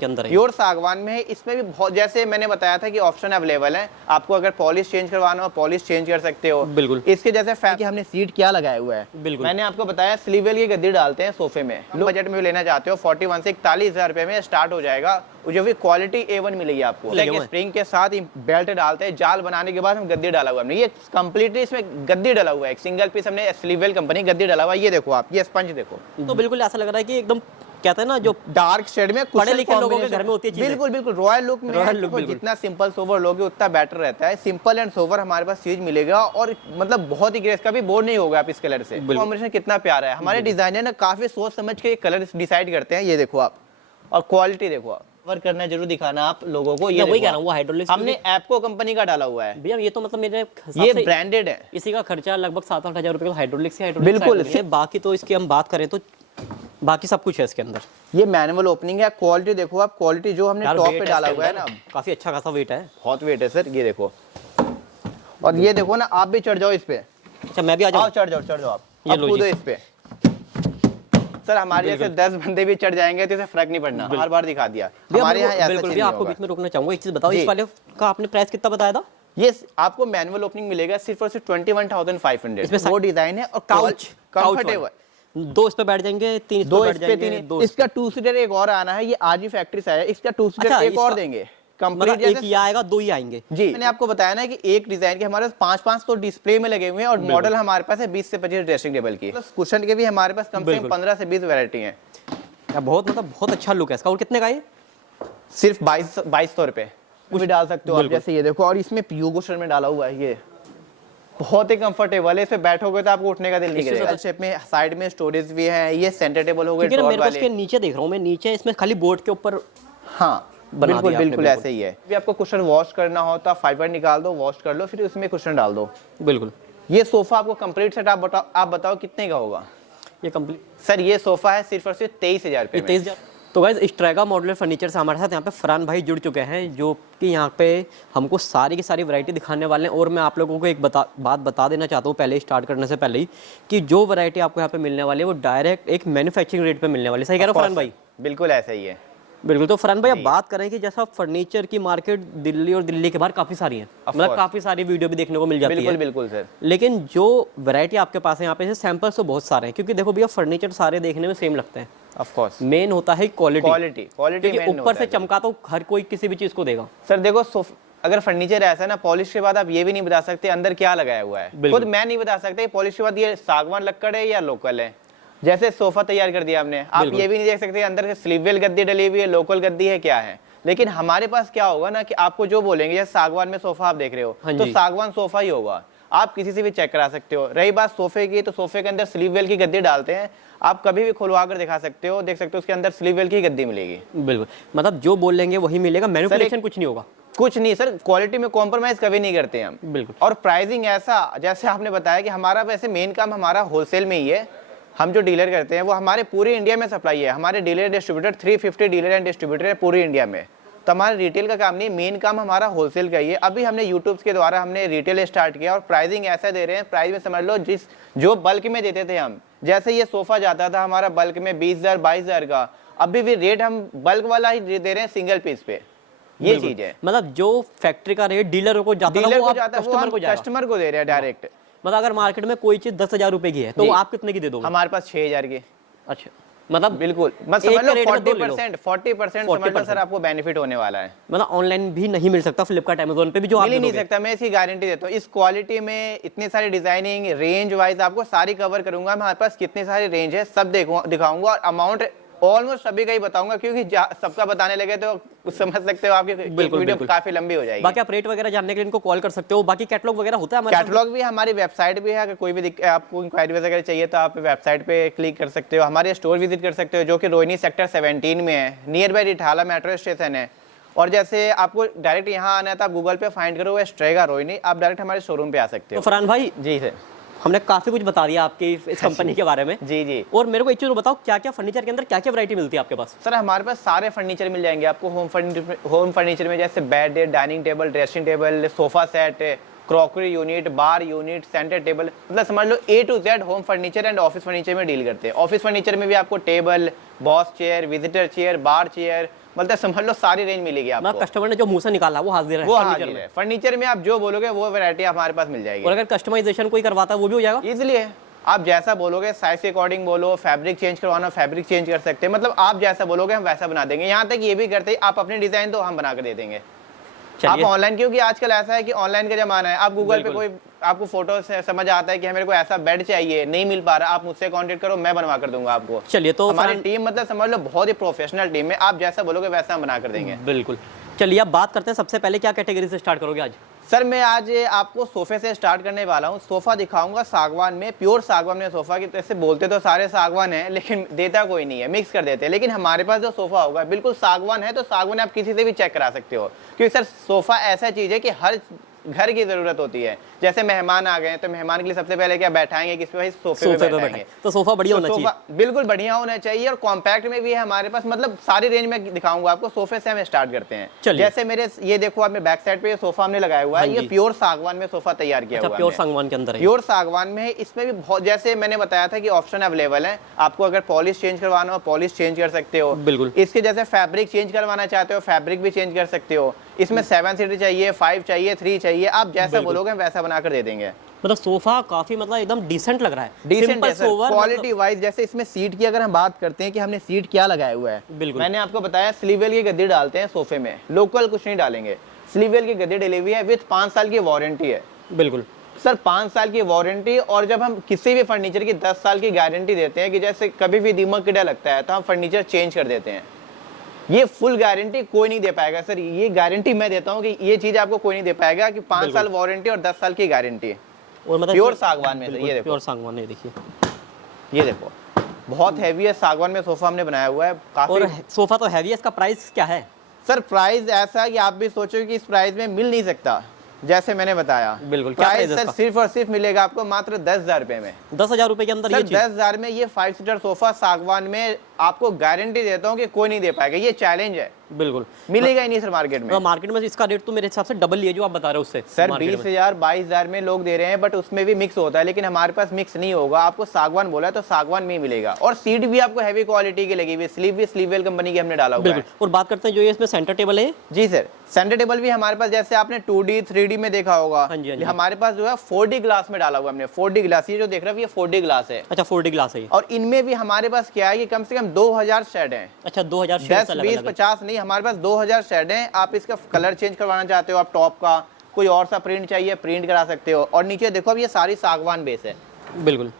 के अंदर है, प्योर सागवान में है। इसमें भी बहुत, जैसे मैंने बताया था कि ऑप्शन अवेलेबल है, आपको अगर पॉलिश चेंज करवाना हो पॉलिश चेंज कर सकते हो। बिल्कुल। इसके जैसे फैन हमने सीट क्या लगाया हुआ है, बिल्कुल मैंने आपको बताया स्लीववेल की गद्दी डालते हैं सोफे में। लो बजट में लेना चाहते हो 41 से 41,000 रुपए में स्टार्ट हो जाएगा, जो भी क्वालिटी A1 मिलेगी आपको। स्प्रिंग के साथ बेल्ट डालते हैं, जाल बनाने के बाद हम गद्दी डाला हुआ है, ये कंप्लीटली इसमें गद्दी डाला हुआ है, एक सिंगल पीस हमने स्लीववेल कंपनी गद्दी डाला हुआ है। ये देखो आप, ये स्पंज देखो, तो बिल्कुल ऐसा लग रहा है कि एकदम कहते हैं ना जो डार्क शेड में पढ़े लिखे लोगों के घर में होती है चीजें। बिल्कुल बिल्कुल रॉयल लुक में, रॉयल लुक, जितना सिंपल सोवर लोगे उतना बेटर रहता है। सिंपल एंड सोवर हमारे पास चीज मिलेगा, और मतलब बहुत ही ग्रेस का भी बोर्ड नहीं होगा आप इस कलर से। कॉम्बिनेशन कितना प्यारा है, हमारे डिजाइनर ने काफी सोच समझ के कलर डिसाइड करते हैं। ये देखो आप, और क्वालिटी देखो आप, वर्क करना जरूर दिखाना आप लोगों को। ये वही कह रहा हूँ, वो हाइड्रोलिक्स हमने एप्को कंपनी का डाला हुआ है भैया, ये तो मतलब मेरे ये ब्रांडेड है। इसी का खर्चा लगभग 7-8 हजार रुपए का हाइड्रोलिक्स बिल्कुल। बाकी तो इसकी हम बात करें तो बाकी सब कुछ है इसके अंदर। ये मैनुअल ओपनिंग है। क्वालिटी देखो आप, क्वालिटी जो हमने टॉप पे डाला हुआ है ना, काफी अच्छा खासा वेट है, बहुत वेट है सर। ये देखो, और ये देखो ना, आप भी चढ़ जाओ इस पे। अच्छा मैं भी आ जाऊं? चढ़ जाओ आप, अब कूदो इस पे। सर हमारे जैसे 10 बंदे भी चढ़ जाएंगे तो इसे फर्क नहीं पड़ना, हर बार दिखा दिया हमारे यहाँ। बिल्कुल भी आपको बीच में रोकना चाहूंगा, एक चीज बताओ, इस वाले का आपने प्राइस कितना बताया था? ये आपको मैनुअल ओपनिंग मिलेगा सिर्फ और सिर्फ 21,500। इसमें वो डिजाइन है, और काउच कंफर्टेबल, 2 इस पे बैठ जाएंगे, 3 इस पे बैठ जाएंगे। इसका 2 सीटर एक और आना है, ये आज ही फैक्ट्री से आया, इसका 2 सीटर एक और देंगे। कंप्लीट एक ही आएगा, 2 ही आएंगे जी। मैंने आपको बताया ना कि एक डिजाइन के हमारे पास 5-5 तो डिस्प्ले में लगे हुए हैं, और मॉडल हमारे पास है 20 से 25 ड्रेसिंग टेबल की। कुशन के भी हमारे पास कम से कम 15 से 20 वैरायटी है। बहुत मतलब बहुत अच्छा लुक है इसका। और कितने का है? सिर्फ 2200 रुपए भी डाल सकते हो आप। जैसे ये देखो, और इसमें पीयू कुशन में डाला हुआ है, ये बहुत ही कंफर्टेबल है, इस पे बैठोगे तो आपको उठने का दिल नहीं करेगा। शेप में साइड में स्टोरेज भी है, ये सेंटर टेबल हो गए ड्रॉअर वाले। मेरे को इसके नीचे देख रहा हूं मैं, नीचे इसमें खाली बोर्ड के ऊपर, हाँ बिल्कुल ऐसे ही है। भी आपको कुशन वॉश करना हो तो आप फाइबर निकाल दो, वॉश कर लो, फिर उसमें कुशन डाल दो। बिल्कुल। ये सोफा आपको कंप्लीट सेट आप बताओ कितने का होगा ये कंप्लीट? सर ये सोफा है सिर्फ और सिर्फ 23,000 रुपए में। 23,000। तो गाइस स्ट्रेगा मॉड्यूलर फर्नीचर से हमारे साथ यहाँ पे फरहान भाई जुड़ चुके हैं, जो कि यहाँ पे हमको सारी की सारी वैरायटी दिखाने वाले हैं। और मैं आप लोगों को एक बात बता देना चाहता हूँ पहले स्टार्ट करने से पहले ही, कि जो वैरायटी आपको यहाँ पे मिलने वाली है वो डायरेक्ट एक मैन्युफैक्चरिंग रेट पे मिलने वाली है। सही कह रहा हूँ फरहान भाई? बिल्कुल ऐसा ही है। बिल्कुल। तो फरहान भाई अब बात करें कि जैसा फर्नीचर की मार्केट दिल्ली और दिल्ली के बाहर काफी सारी है, मतलब काफी सारी वीडियो भी देखने को मिल जाती है। बिल्कुल सर। लेकिन जो वैरायटी आपके पास है यहाँ पे सैंपल्स तो बहुत सारे हैं, क्योंकि देखो भैया फर्नीचर सारे देखने में सेम लगते हैं। ऑफ कोर्स मेन होता है क्वालिटी ऊपर से चमका तो हर कोई किसी भी चीज को देगा। सर देखो, अगर फर्नीचर ऐसा है ना, पॉलिश के बाद आप ये भी नहीं बता सकते अंदर क्या लगाया हुआ है। खुद मैं नहीं बता सकता पॉलिश के बाद ये सागवान लक्कड़ है या लोकल है। जैसे सोफा तैयार कर दिया हमने, आप ये भी नहीं देख सकते अंदर से स्लीववेल गद्दी डली हुई है, लोकल गद्दी है, क्या है। लेकिन हमारे पास क्या होगा ना कि आपको जो बोलेंगे, जैसे सागवान में सोफा आप देख रहे हो, तो सागवान सोफा ही होगा, आप किसी से भी चेक करा सकते हो। रही बात सोफे की, तो सोफे के अंदर स्लीववेल की गद्दी डालते हैं, आप कभी भी खुलवा कर दिखा सकते हो, देख सकते हो उसके अंदर स्लीववेल की गद्दी मिलेगी। बिल्कुल, मतलब जो बोलेंगे वही मिलेगा, मैन्युफैक्चरिंग कुछ नहीं होगा। कुछ नहीं सर, क्वालिटी में कॉम्प्रोमाइज कभी नहीं करते हम। बिल्कुल। और प्राइसिंग ऐसा, जैसे आपने बताया कि हमारा वैसे मेन काम हमारा होलसेल में ही है, हम जो डीलर करते हैं वो हमारे पूरे इंडिया में सप्लाई है। हमारे dealer distributor 350 dealer and distributor है पूरे इंडिया में। तो हमारा रिटेल का काम नहीं, मेन काम हमारा होलसेल का ही है। अभी हमने यूट्यूब के द्वारा हमने रिटेल स्टार्ट किया, और प्राइसिंग ऐसा दे रहे हैं, प्राइस में समझ लो जो बल्क में देते थे हम, जैसे ये सोफा जाता था हमारा बल्क में 20,000 22,000 का, अभी भी रेट हम बल्क वाला ही दे रहे हैं सिंगल पीस पे। ये चीज है, मतलब जो फैक्ट्री का रेट डीलर को जाता है वो कस्टमर को दे रहे हैं डायरेक्ट। मतलब अगर मार्केट में कोई चीज 10,000 रुपए की है तो आप कितने की दे दोगे? हमारे पास 6,000 की। अच्छा, मतलब बिल्कुल, मत समझ लो 40% समझ लो सर आपको बेनिफिट होने वाला है। मतलब ऑनलाइन भी नहीं मिल सकता, फ्लिपकार्ट अमेज़न पे भी जो आप मिल नहीं सकता, मैं इसकी गारंटी देता हूँ। इस क्वालिटी में इतनी सारी डिजाइनिंग, रेंज वाइज आपको सारी कवर करूंगा। हमारे पास कितनी सारी रेंज है सब दिखाऊंगा, और अमाउंट ऑलमोस्ट सभी का ही बताऊंगा, क्योंकि सबका बताने लगे तो समझ सकते हो आपकी वीडियो काफी लंबी हो जाएगी। बाकी आप रेट वगैरह जानने के लिए इनको कॉल कर सकते हो। बाकी कैटलॉग वगैरह होता है हमारे? कैटलॉग भी हमारी वेबसाइट भी है, अगर कोई भी आपको इंक्वायरी वगैरह चाहिए तो आप वेबसाइट पे क्लिक कर सकते हो, हमारे स्टोर विजिट कर सकते हो, जो कि रोहिणी सेक्टर 17 में है, near by Rithala metro station है। और जैसे आपको डायरेक्ट यहाँ आना है तो आप गूगल पे फाइंड करो स्ट्रेगा रोहिणी, आप डायरेक्ट हमारे शोरूम पे आ सकते हो। तो फरहान भाई जी सर, हमने काफी कुछ बता दिया आपकी इस कंपनी के बारे में। जी। और मेरे को एक चीज बताओ, क्या क्या फर्नीचर के अंदर क्या क्या वैरायटी मिलती है आपके पास? सर हमारे पास सारे फर्नीचर मिल जाएंगे आपको। होम फर्नीचर में जैसे bed, dining table, dressing table, sofa set, crockery unit, bar unit, centre table, मतलब समझ लो A to Z home furniture and office furniture में डील करते हैं। ऑफिस फर्नीचर में भी आपको table, boss chair, visitor chair, bar chair, मतलब समझ लो सारी रेंज मिलेगी आपको। कस्टमर ने जो मुंह से निकाला वो हाजिर है, वो हाजिर है। फर्नीचर में आप जो बोलोगे वो वैरायटी हमारे पास मिल जाएगी। और अगर कस्टमाइजेशन कोई करवाता है वो भी हो जाएगा इजीली है। आप जैसा बोलोगे साइज के अकॉर्डिंग बोलो, फैब्रिक चेंज करवाना फैब्रिक चेंज कर सकते हैं, मतलब आप जैसा बोलोगे हम वैसा बना देंगे। यहाँ तक ये भी करते हैं आप अपने डिजाइन तो हम बना कर दे देंगे। आप ऑनलाइन, क्योंकि आजकल ऐसा है कि ऑनलाइन का जमाना है, आप गूगल पे कोई आपको फोटो से समझ आता है कि मेरे को ऐसा बेड चाहिए, नहीं मिल पा रहा, आप मुझसे कांटेक्ट करो, मैं बनवा कर दूंगा आपको। चलिए, तो हमारी टीम मतलब समझ लो बहुत ही प्रोफेशनल टीम है, आप जैसा बोलोगे वैसा हम बना कर देंगे। बिल्कुल। चलिए अब बात करते हैं, सबसे पहले क्या कैटेगरी से स्टार्ट करोगे आज? सर मैं आज आपको सोफे से स्टार्ट करने वाला हूँ। सोफा दिखाऊंगा सागवान में, प्योर सागवान में सोफा की। जैसे बोलते तो सारे सागवान है लेकिन देता कोई नहीं है, मिक्स कर देते हैं। लेकिन हमारे पास जो सोफा होगा बिल्कुल सागवान है, तो सागवान आप किसी से भी चेक करा सकते हो, क्योंकि सर सोफा ऐसा चीज है कि हर घर की जरूरत होती है। जैसे मेहमान आ गए तो मेहमान के लिए सबसे पहले क्या बैठाएंगे, किस पे भाई? सोफे पे बैठाएंगे। तो सोफा बढ़िया होना चाहिए, बिल्कुल बढ़िया होना चाहिए, और कॉम्पैक्ट में भी है हमारे पास। मतलब सारी रेंज में दिखाऊंगा आपको। सोफे से हम स्टार्ट करते हैं। जैसे मेरे ये देखो आप, बैक साइड पे ये सोफा हमने लगाया हुआ है, ये प्योर सागवान में सोफा तैयार किया हुआ है। प्योर सागवान के अंदर है, प्योर सागवान में है। इसमें भी बहुत, जैसे मैंने बताया था कि ऑप्शन अवेलेबल है आपको। अगर पॉलिश चेंज करवाना हो पॉलिश चेंज कर सकते हो। बिल्कुल। इसके जैसे फैब्रिक चेंज करवाना चाहते हो फैब्रिक भी चेंज कर सकते हो। इसमें 7 सीटर चाहिए, 5 चाहिए, 3 चाहिए, आप जैसा बोलोगे वैसा बना कर दे देंगे। मतलब सोफा काफी मतलब एकदम डिसेंट लग रहा है, डिसेंट है क्वालिटी वाइज। जैसे इसमें सीट की अगर हम बात करते हैं कि हमने सीट क्या लगाया हुआ है, बिल्कुल मैंने आपको बताया स्लीववेल की गद्दी डालते हैं सोफे में, लोकल कुछ नहीं डालेंगे। स्लीववेल की गद्दी डली हुई है, विद 5 साल की वारंटी है। बिल्कुल सर 5 साल की वारंटी, और जब हम किसी भी फर्नीचर की 10 साल की गारंटी देते हैं कि जैसे कभी भी दीमक कीड़ा लगता है तो हम फर्नीचर चेंज कर देते हैं। ये फुल गारंटी कोई नहीं दे पाएगा सर, ये गारंटी मैं देता हूँ कि ये चीज आपको कोई नहीं दे पाएगा कि 5 साल वारंटी और 10 साल की गारंटी। और मतलब प्योर सागवान में, ये देखो प्योर सागवान है, देखिए ये देखो बहुत हैवी है, सागवान में सोफा हमने बनाया हुआ है काफी। और सोफा तो हैवी है, इसका प्राइस क्या है? सर प्राइस ऐसा है कि आप भी सोचो कि इस प्राइस में मिल नहीं सकता। जैसे मैंने बताया बिल्कुल, प्राइस सर सिर्फ और सिर्फ मिलेगा आपको मात्र 10,000 रुपए में। 10,000 रुपए के अंदर ये चीज? 10,000 में ये 5 सीटर सोफा सागवान में आपको गारंटी देता हूँ कि कोई नहीं दे पाएगा, ये चैलेंज है। बिल्कुल मिलेगा ही नहीं सर मार्केट में। मार्केट में इसका रेट तो मेरे हिसाब से डबल ही है जो आप बता रहे हो उससे। सर 20,000 22,000 में लोग दे रहे हैं, बट उसमें भी मिक्स होता है, लेकिन हमारे पास मिक्स नहीं होगा। आपको सागवान बोला है तो सागवान में ही मिलेगा, और सीट भी आपको हैवी क्वालिटी की लगी हुई, स्लीव भी स्लीववेल कंपनी की हमने डाला हुआ है। और बात करते हैं जो ये इसमें सेंटर टेबल है। जी सर, सेंटर टेबल भी हमारे पास, जैसे आपने 2D 3D में देखा होगा, हमारे पास जो है 4D ग्लास में डाला हुआ हमने। 4D ग्लास, ये जो देख रहे हो ये 4D ग्लास है। अच्छा 4D ग्लास है। और इनमें भी हमारे पास क्या है कि कम से कम 2000 शेड है। अच्छा 2000 10 20 50 नहीं, हमारे पास 2000 शेड है। आप इसका कलर चेंज करवाना चाहते हो, आप टॉप का कोई और सा प्रिंट चाहिए प्रिंट करा सकते हो। और नीचे देखो अब ये सारी सागवान बेस है। बिल्कुल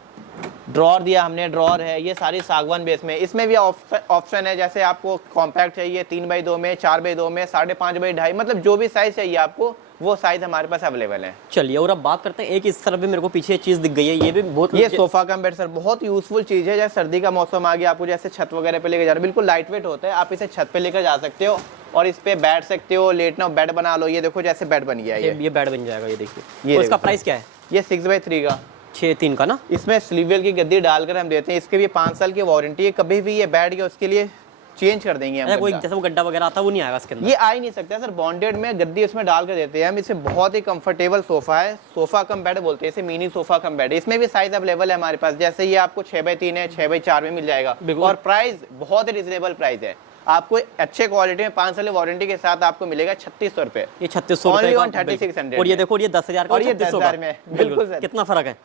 ड्रॉर दिया हमने, ड्रॉर है, ये सारी सागवान बेस में। इसमें भी ऑप्शन है, जैसे आपको कॉम्पैक्ट चाहिए 3x2 में, 4x2 में, 5.5x2.5, मतलब जो भी साइज चाहिए आपको वो साइज हमारे पास अवेलेबल है। चलिए और अब बात करते हैं, एक इस तरफ भी मेरे को पीछे चीज दिख गई है, ये भी बहुत, ये सोफा कम बेड सर बहुत यूजफुल चीज है। जैसे सर्दी का मौसम आ गया, आपको जैसे छत वगैरह पे लेकर जा रहे हो, बिल्कुल लाइट वेट होता है, आप इसे छत पे लेकर जा सकते हो और इस पे बैठ सकते हो, लेटना हो बेड बना लो। ये देखो जैसे बेड बन गया है, ये बेड बन जाएगा। ये देखिए, ये इसका प्राइस क्या है? ये 6x3 का 6-3 का ना। इसमें स्लीववेल की गद्दी डालकर हम देते हैं। इसके भी 5 साल की वारंटी है, कभी भी ये बैठ गया उसके लिए चेंज कर देंगे हम। कोई जैसे वो गड्ढा वगैरह आता है वो नहीं आएगा इसके अंदर, ये आ ही नहीं सकता सर। बॉन्डेड में गद्दी उसमें डाल कर देते हैं हम। इससे बहुत ही कंफर्टेबल सोफा है, सोफा कम बेड बोलते हैं इसे, मिनी सोफा कम बेड। इसमें भी साइज अवेलेबल है हमारे पास, जैसे ये आपको 6x3 है, 6x4 में मिल जाएगा। और प्राइस बहुत ही रिजनेबल प्राइस है, आपको अच्छे क्वालिटी में 5 साल वारंटी के साथ आपको मिलेगा 3600 रुपए। ये 3600 रुपए का 3600। और ये देखो ये 10,000 का और ये 10,000 में, बिल्कुल सर, कितना फर्क है।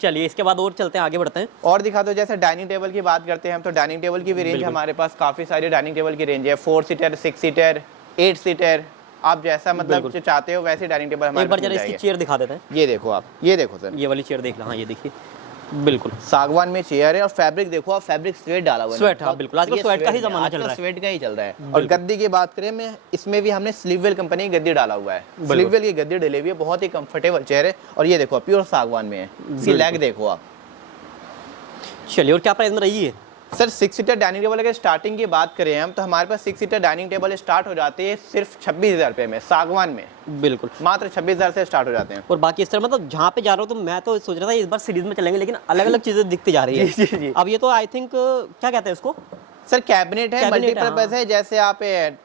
चलिए इसके बाद और चलते हैं, आगे बढ़ते हैं और दिखा दो। जैसे डाइनिंग टेबल की बात करते हैं हम, तो डाइनिंग टेबल की भी रेंज हमारे पास काफी सारी डाइनिंग टेबल की रेंज है। 4 सीटर, 6 सीटर, 8 सीटर, आप जैसा मतलब जो चाहते हो वैसे डाइनिंग टेबल हमारे पास। एक बार जरा इसकी चेयर दिखा देते हैं। ये देखो आप, ये देखो सर, ये वाली चेयर देख लो। हाँ ये देखिए, बिल्कुल सागवान में चेयर है। और फैब्रिक देखो आप, फैब्रिक स्वेट डाला हुआ है। स्वेट, हाँ बिल्कुल, आजकल स्वेट का ही जमाना चल रहा है, स्वेट का ही चल रहा है। और गद्दी की बात करें मैं, इसमें भी हमने स्लीववेल कंपनी की गद्दी डाला हुआ है। स्लीववेल की गद्दी डली हुई है, बहुत ही कंफर्टेबल चेयर है। और ये देखो प्योर सागवान में है, इसकी लेग देखो आप। चलिए और क्या प्राइस में रही है सर? 6 सीटर डाइनिंग टेबल अगर स्टार्टिंग की बात करें हम, तो हमारे पास 6 सीटर डाइनिंग टेबल स्टार्ट हो जाते हैं सिर्फ 26,000 रुपए में, सागवान में। बिल्कुल मात्र 26,000 से स्टार्ट हो जाते हैं। और बाकी इस तरह मतलब जहाँ पे जा रहा हूँ, तो मैं तो सोच रहा था इस बार सीरीज में चलेंगे, लेकिन अलग अलग चीजें दिखती जा रही है। जी, जी। अब ये तो आई थिंक क्या कहते हैं इसको सर? कैबिनेट है, मल्टीपर्पज है। जैसे आप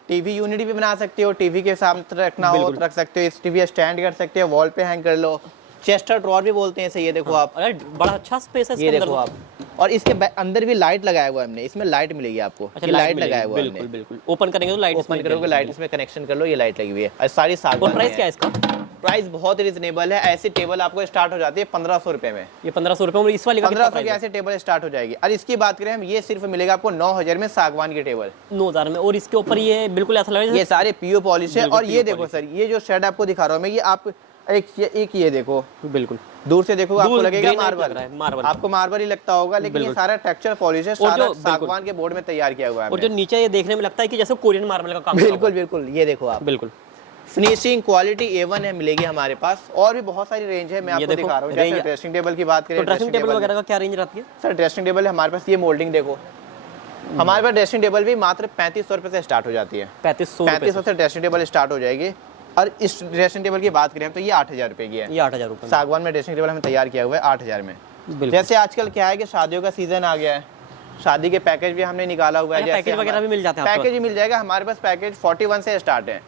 टीवी यूनिट भी बना सकते हो, टीवी के सामने रखना हो तो रख सकते हो, इस टीवी स्टैंड कर सकते हो, वॉल पे हैंग कर लो। चेस्टर ड्रॉर भी बोलते हैं इसे, ये देखो आप, अरे बड़ा अच्छा स्पेस है ये देखो आप, और इसके अंदर भी लाइट लगाया हुआ है हमने, इसमें लाइट मिलेगी आपको। अच्छा, ये लाइट लगाया हुआ है बिल्कुल बिल्कुल। ओपन करेंगे तो लाइट, ओपन करोगे लाइट इसमें कनेक्शन कर लो, ये लाइट लगी हुई है और सारी सागवान। और प्राइस क्या है इसका? प्राइस बहुत रिजनेबल है। ऐसी टेबल आपको स्टार्ट हो जाती है 1500 रुपए में। ये 1500 रुपए में इस वाली का 1500 की ऐसे टेबल स्टार्ट हो जाएगी। और इसकी बात करें हम, ये सिर्फ मिलेगा आपको 9000 में सागवान की टेबल, 9000 में। और इसके ऊपर ये बिल्कुल ऐसा लग रहा है ये सारे पीओ पॉलिश है। और ये देखो सर, ये जो शेड आपको दिखा रहा हूँ मैं, ये आप एक ये देखो, बिल्कुल दूर से देखो आपको लगेगा ग्रेनाइट लग मार्बल, रहा है, मार्बल। आपको मार्बल ही लगता होगा, लेकिन ये सारा टेक्सचर पॉलिश है, सारा सागवान के बोर्ड में तैयार किया हुआ है। और जो नीचे ये देखने में लगता है कि जैसे कोरियन मार्बल का काम। बिल्कुल बिल्कुल, ये देखो आप, बिल्कुल फिनिशिंग क्वालिटी A1 है, मिलेगी हमारे पास। और भी बहुत सारी रेंज है, मैं आपको दिखा रहा हूँ। जैसे ड्रेसिंग टेबल की बात करें, तो ड्रेसिंग टेबल वगैरह का क्या रेंज रहती है सर? ड्रेसिंग टेबल हमारे पास, ये मोल्डिंग देखो, हमारे पास ड्रेसिंग टेबल भी मात्र 3500 रुपए से स्टार्ट हो जाती है। 3500 से ड्रेसिंग टेबल स्टार्ट हो जाएगी। और इस ड्रेसिंग टेबल की बात करें तो ये 8000 रुपए की है। ये 8000 रुपए सागवान में ड्रेसिंग टेबल हमें तैयार किया हुआ है 8000 में। जैसे आजकल क्या है कि शादियों का सीजन आ गया है, शादी के पैकेज भी हमने निकाला हुआ है। पैकेज वगैरह भी मिल जाते हैं? पैकेज भी मिल जाएगा हमारे पास। पैकेज 41 से स्टार्ट है,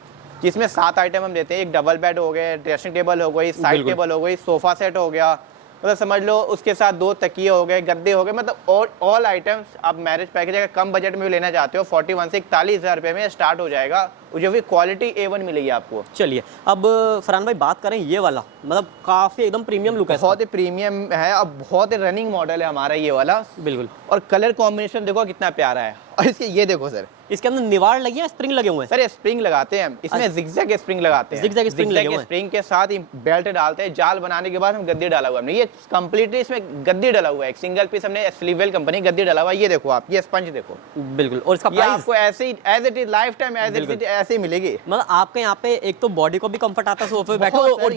जिसमें 7 आइटम हम देते हैं। एक डबल बेड हो गए, ड्रेसिंग टेबल हो गई, साइड टेबल हो गई, सोफा सेट हो गया, मतलब समझ लो उसके साथ 2 तकिए हो गए, गद्दे हो गए, मतलब ऑल आइटम्स आप मैरिज पैकेज अगर कम बजट में भी लेना चाहते हो 41 से 41,000 रुपए में स्टार्ट हो जाएगा, जो भी क्वालिटी A1 मिलेगी आपको। चलिए अब फरहान भाई बात करें ये वाला, मतलब काफी एकदम प्रीमियम लुक है, बहुत ही प्रीमियम है और बहुत ही रनिंग मॉडल है हमारा ये वाला। बिल्कुल। और कलर कॉम्बिनेशन देखो कितना प्यारा है। और इसके ये देखो सर, इसके अंदर निवाड़ लगी है, स्प्रिंग लगे हुए हैं? सर ये स्प्रिंग लगाते हैं हम, इसमें जिगजैग स्प्रिंग लगाते हैं। जिगजैग स्प्रिंग लगे हुए हैं। स्प्रिंग के साथ ही बेल्ट डालते हैं। जाल बनाने के बाद हम गद्दी डाला हुआ है हमने, ये कंप्लीटली इसमें गद्दी डाला हुआ है। एक सिंगल पीस हमने स्लीववेल कंपनी गद्दी डाला हुआ है। ये देखो आप, ये स्पंज देखो। बिल्कुल। और इसका ये प्राइस आपको ऐसे ही as it is life time as it is ऐसे ही मिलेगी। मतलब आपके यहाँ पे एक तो बॉडी को भी कंफर्ट आता है सोफे पे बैठो, और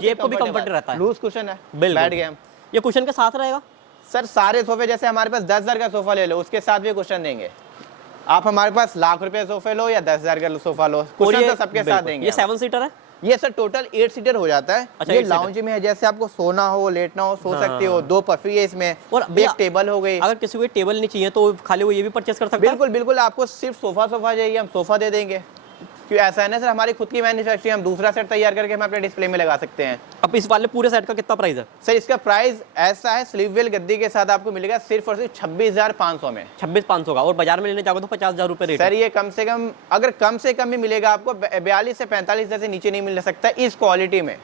जेब को भी कंफर्ट रहता है। लूज कुशन है, बैठ गए हम। ये कुशन के साथ रहेगा सर सारे सोफे, जैसे हमारे पास 10,000 का सोफा ले लो, उसके साथ भी कुशन देंगे। आप हमारे पास लाख रुपए सोफे लो या 10,000 का सोफा लो, कुशन तो सबके साथ देंगे। ये 7 सीटर है? ये सर टोटल 8 सीटर हो जाता है। अच्छा, ये लाउंज में है, जैसे आपको सोना हो, लेटना हो, सो सकते हो। 2 पफी है इसमें, और एक टेबल हो गई। अगर किसी को टेबल नहीं चाहिए तो खाली वो ये भी परचेस कर सकता है? बिल्कुल बिल्कुल, आपको सिर्फ सोफा चाहिए, हम सोफा दे देंगे। क्यों ऐसा है ना सर, हमारी खुद की मैन्युफैक्चरिंग, हम दूसरा सेट तैयार करके हम अपने डिस्प्ले में लगा सकते हैं। अब इस वाले पूरे सेट का कितना प्राइस है? सर इसका प्राइस ऐसा है, स्लीववेल गद्दी के साथ आपको मिलेगा सिर्फ और सिर्फ 26,500 में। 26,500 का। और बाजार में लेने जाओगे तो 50,000 रुपए रेट सर। ये कम से कम, अगर कम से कम भी मिलेगा आपको 42 से 45,000 से नीचे नहीं मिल सकता इस क्वालिटी में।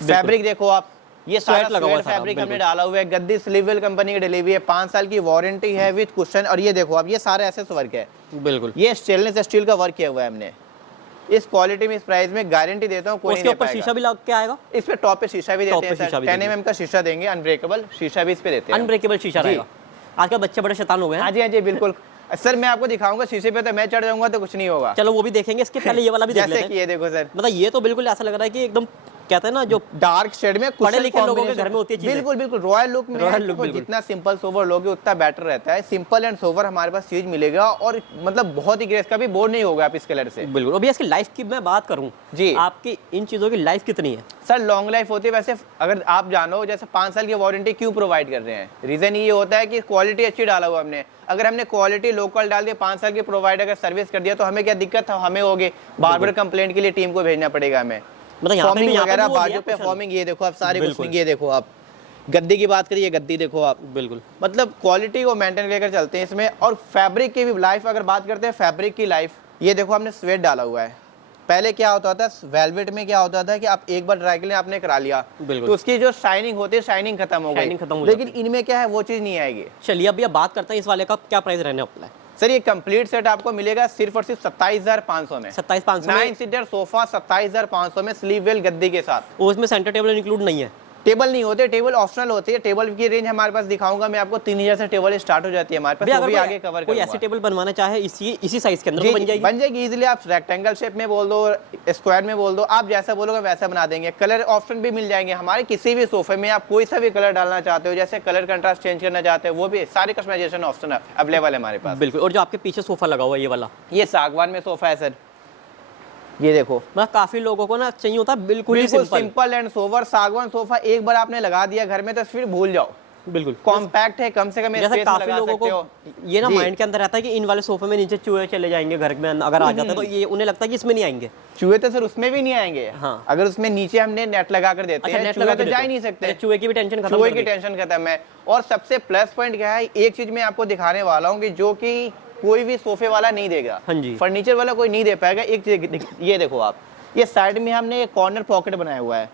फैब्रिक देखो आप, ये सारा लगा हुआ फैब्रिक हमने डाला हुआ है। गद्दी स्लीववेल कंपनी की डिलीवरी है, 5 साल की वारंटी है विद कुशन। और ये देखो आप, ये सारा ऐसे वर्क है। बिल्कुल। ये स्टेनलेस स्टील का वर्क किया हुआ है हमने। इस क्वालिटी में, इस प्राइस में गारंटी देता हूँ, कोई नहीं दे पाएगा। शीशा भी लग के आएगा? इस पे टॉप पे शीशा भी देते हैं सर, 10 mm का शीशा देंगे, अनब्रेकेबल शीशा भी इस पे देते हैं। अनब्रेकेबल शीशा रहेगा। आजकल बच्चे बड़े शैतान हो गए हैं। हाँ जी, हाँ जी, बिल्कुल। सर मैं आपको दिखाऊंगा शीशे पे, तो मैं चढ़ जाऊंगा तो कुछ नहीं होगा। चलो वो भी देखेंगे, इसके पहले ये वाला भी देख लेते हैं। जैसे कि ये देखो सर, मतलब ये तो बिल्कुल ऐसा लग रहा है कि एकदम कहते हैं ना, जो डार्क शेड में पढ़े लिखे लोगों के घर में होती है चीजें। बिल्कुल बिल्कुल, रॉयल लुक में है। देखो, जितना सिंपल सोवर लोगे उतना बेटर रहता है। सिंपल एंड सोवर हमारे पास चीज मिलेगा, और मतलब बहुत ही ग्रेस का भी बोर्ड नहीं होगा आप इस कलर से। बिल्कुल। अभी इसकी लाइफ की मैं बात करूं जी, आपकी इन चीजों की लाइफ कितनी है? सर लॉन्ग लाइफ होती है। वैसे अगर आप जानो, जैसे 5 साल की वारंटी क्यों प्रोवाइड कर रहे हैं, रीजन ये होता है कि क्वालिटी अच्छी डाला हुआ हमने। अगर हमने क्वालिटी लोकल डाल दिया, 5 साल की प्रोवाइड अगर सर्विस कर दिया, तो हमें क्या दिक्कत था? हमें होगी बार-बार कंप्लेंट के लिए टीम को भेजना पड़ेगा हमें। मतलब फॉर्मिंग वगैरह, बाजू पे फॉर्मिंग, ये देखो आप सारी कुशनिंग, ये देखो आप। गद्दी की बात करिए, गद्दी देखो आप। बिल्कुल। मतलब क्वालिटी को मेंटेन लेकर चलते हैं इसमें। और फैब्रिक की भी लाइफ अगर बात करते हैं, फैब्रिक की लाइफ, ये देखो हमने स्वेट डाला हुआ है। पहले क्या होता था, वेलवेट में क्या होता था कि आप एक बार ड्राई क्लीन आपने करा लिया तो उसकी जो शाइनिंग होती है, शाइनिंग खत्म हो गई। लेकिन इनमें क्या है, वो चीज नहीं आएगी। चलिए अब ये बात करते हैं इस वाले का क्या प्राइस रहने वाला है? सर ये कंप्लीट सेट आपको मिलेगा सिर्फ और सिर्फ 27,500 में। 27,500 में 9 सीटर सोफा 27,500 में, स्लीववेल गद्दी के साथ। उसमें सेंटर टेबल इंक्लूड नहीं है? टेबल नहीं होते, टेबल ऑप्शनल होती है। टेबल की रेंज हमारे पास दिखाऊंगा मैं आपको, 3000 से टेबल स्टार्ट हो जाती है हमारे पास। वो भी आगे कवर करूंगा। कोई ऐसी टेबल बनवाना चाहे इसी साइज के अंदर तो बन जाएगी? बन जाएगी इजीली। आप रेक्टेंगल शेप में बोल दो, स्क्वायर में बोल दो, आप जैसा बोलोगे वैसा बना देंगे। कलर ऑप्शन भी मिल जाएंगे हमारे किसी भी सोफे में। आप कोई सा भी कलर डालना चाहते हो, जैसे कलर कंट्रास्ट चेंज करना चाहते हो, वो भी सारे कस्टमाइजेशन ऑप्शन अवेलेबल है हमारे पास। बिल्कुल। और जो आपके पीछे सोफा लगा हुआ है ये वाला, ये सागवान में सोफा है सर। ये देखो, मतलब काफी लोगों को ना चाहिए होता है बिल्कुल सिंपल एंड सोवर सागवान सोफा। एक बार आपने लगा दिया घर में तो फिर भूल जाओ। बिल्कुल कॉम्पैक्ट है, कम से कम जैसे स्पेस काफी लगा लोगों सकते हो। को ये ना जी। माइंड के अंदर रहता है कि इन वाले सोफे में नीचे चूहे चले जाएंगे घर में अगर आ जाते हैं, तो ये उन्हें लगता है कि इसमें नहीं आएंगे। चूहे तो सर उसमें भी नहीं आएंगे। हाँ। अगर उसमें नीचे हमने नेट लगा कर देते अच्छा, हैं, नेट चूहे लगा तो के जा देते ही नहीं हो। सकते। अच्छा, चूहे की भी टेंशन खत्म चूहे कर की दी। टेंशन खत्म है। और सबसे प्लस पॉइंट क्या है, एक चीज मैं आपको दिखाने वाला हूँ कि जो कि कोई भी सोफे वाला नहीं देगा, हाँ जी। फर्नीचर वाला कोई नहीं दे पाएगा। एक चीज ये देखो आप, ये साइड में हमने एक कॉर्नर पॉकेट बनाया हुआ है।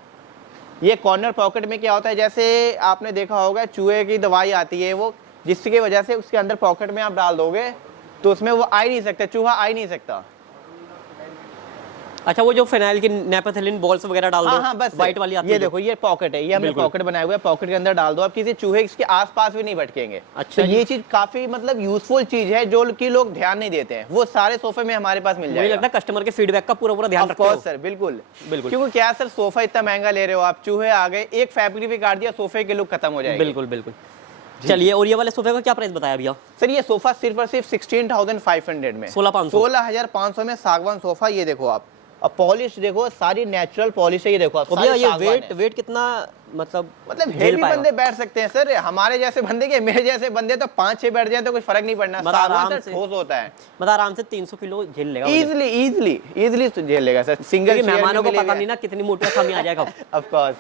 ये कॉर्नर पॉकेट में क्या होता है, जैसे आपने देखा होगा चूहे की दवाई आती है, वो जिसकी वजह से उसके अंदर पॉकेट में आप डाल दोगे तो उसमें वो आ ही नहीं सकता, चूहा आ ही नहीं सकता। अच्छा, वो जो फिनाइल की नेपथलीन बॉल्स वगैरह डाल दो, हाँ हाँ, बस व्हाइट वाली आती ये है जो। देखो, ये पॉकेट है, ये हमने बिल्कुल। पॉकेट बनाया हुआ है। पॉकेट के अंदर डाल दो, आप किसी चूहे इसके आसपास भी नहीं भटकेंगे। अच्छा तो जी। ये चीज काफी मतलब यूजफुल चीज है, जो कि लोग ध्यान नहीं देते हैं। वो सारे सोफे में हमारे पास मिल मुझे जाएगा। लगता है कस्टमर के फीडबैक का पूरा ध्यान ऑफ रखते हो। कोर्स सर, बिल्कुल बिल्कुल। क्योंकि क्या सर, सोफा इतना महंगा ले रहे हो आप, चूहे आ गए, एक फैब्रिक भी काट दिया, सोफे के लुक खत्म हो जाएगी। बिल्कुल बिल्कुल। चलिए, और ये वाले सोफे का क्या प्राइस बताया भैया? सर ये सोफा सिर्फ और सिर्फ 16,500 में, 16,500 में सागवान सोफा। ये देखो आप, और पॉलिश देखो, सारी नेचुरल पॉलिश है। ये देखो आप, और भैया सारी ये सागवान है। वेट कितना मतलब मतलब झेल हेवी पाएगा? बंदे बैठ सकते हैं सर, हमारे जैसे बंदे के, मेरे जैसे बंदे तो 5-6 बैठ जाए तो कोई फर्क नहीं पड़ना। मतलब सागवान आराम सर से। ठोस होता है, मतलब आराम से 300 किलो झेल लेगा मुझे। इजीली झेल लेगा सर। सिंगल क्योंकि मेहमानों को पता नहीं ना कितनी मोटी खामी आ जाएगा। Of course.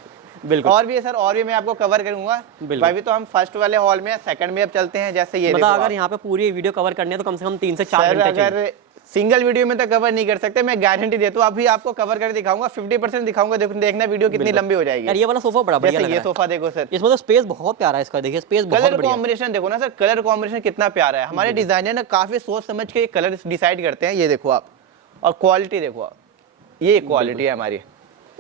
बिल्कुल। और भी है सर, और भी मैं आपको कवर करूंगा। बिल्कुल। भाई भी तो हम फर्स्ट वाले हॉल में, सेकंड में अब चलते हैं। जैसे ये मतलब देखो अगर आप। यहाँ पे पूरी वीडियो कवर करनी है तो कम से कम 3 से 4 सर घंटे चाहिए। अगर सिंगल वीडियो में तो कवर नहीं कर सकते, मैं गारंटी देता हूँ। अभी आपको कवर करके दिखाऊंगा, 50% दिखाऊंगा, देखना वीडियो कितनी लंबी हो जाएगी। यार ये वाला सोफा बड़ा बढ़िया जैसे लग ये रहा है। सोफा देखो सर, इसमें तो स्पेस बहुत प्यारा है इसका, देखिए स्पेस बहुत कलर बढ़िया है। कॉम्बिनेशन देखो ना सर, कलर कॉम्बिनेशन कितना प्यारा है। हमारे डिजाइनर ने काफी सोच समझ के कलर डिसाइड करते हैं। ये देखो आप, और क्वालिटी देखो आप, ये क्वालिटी है हमारी।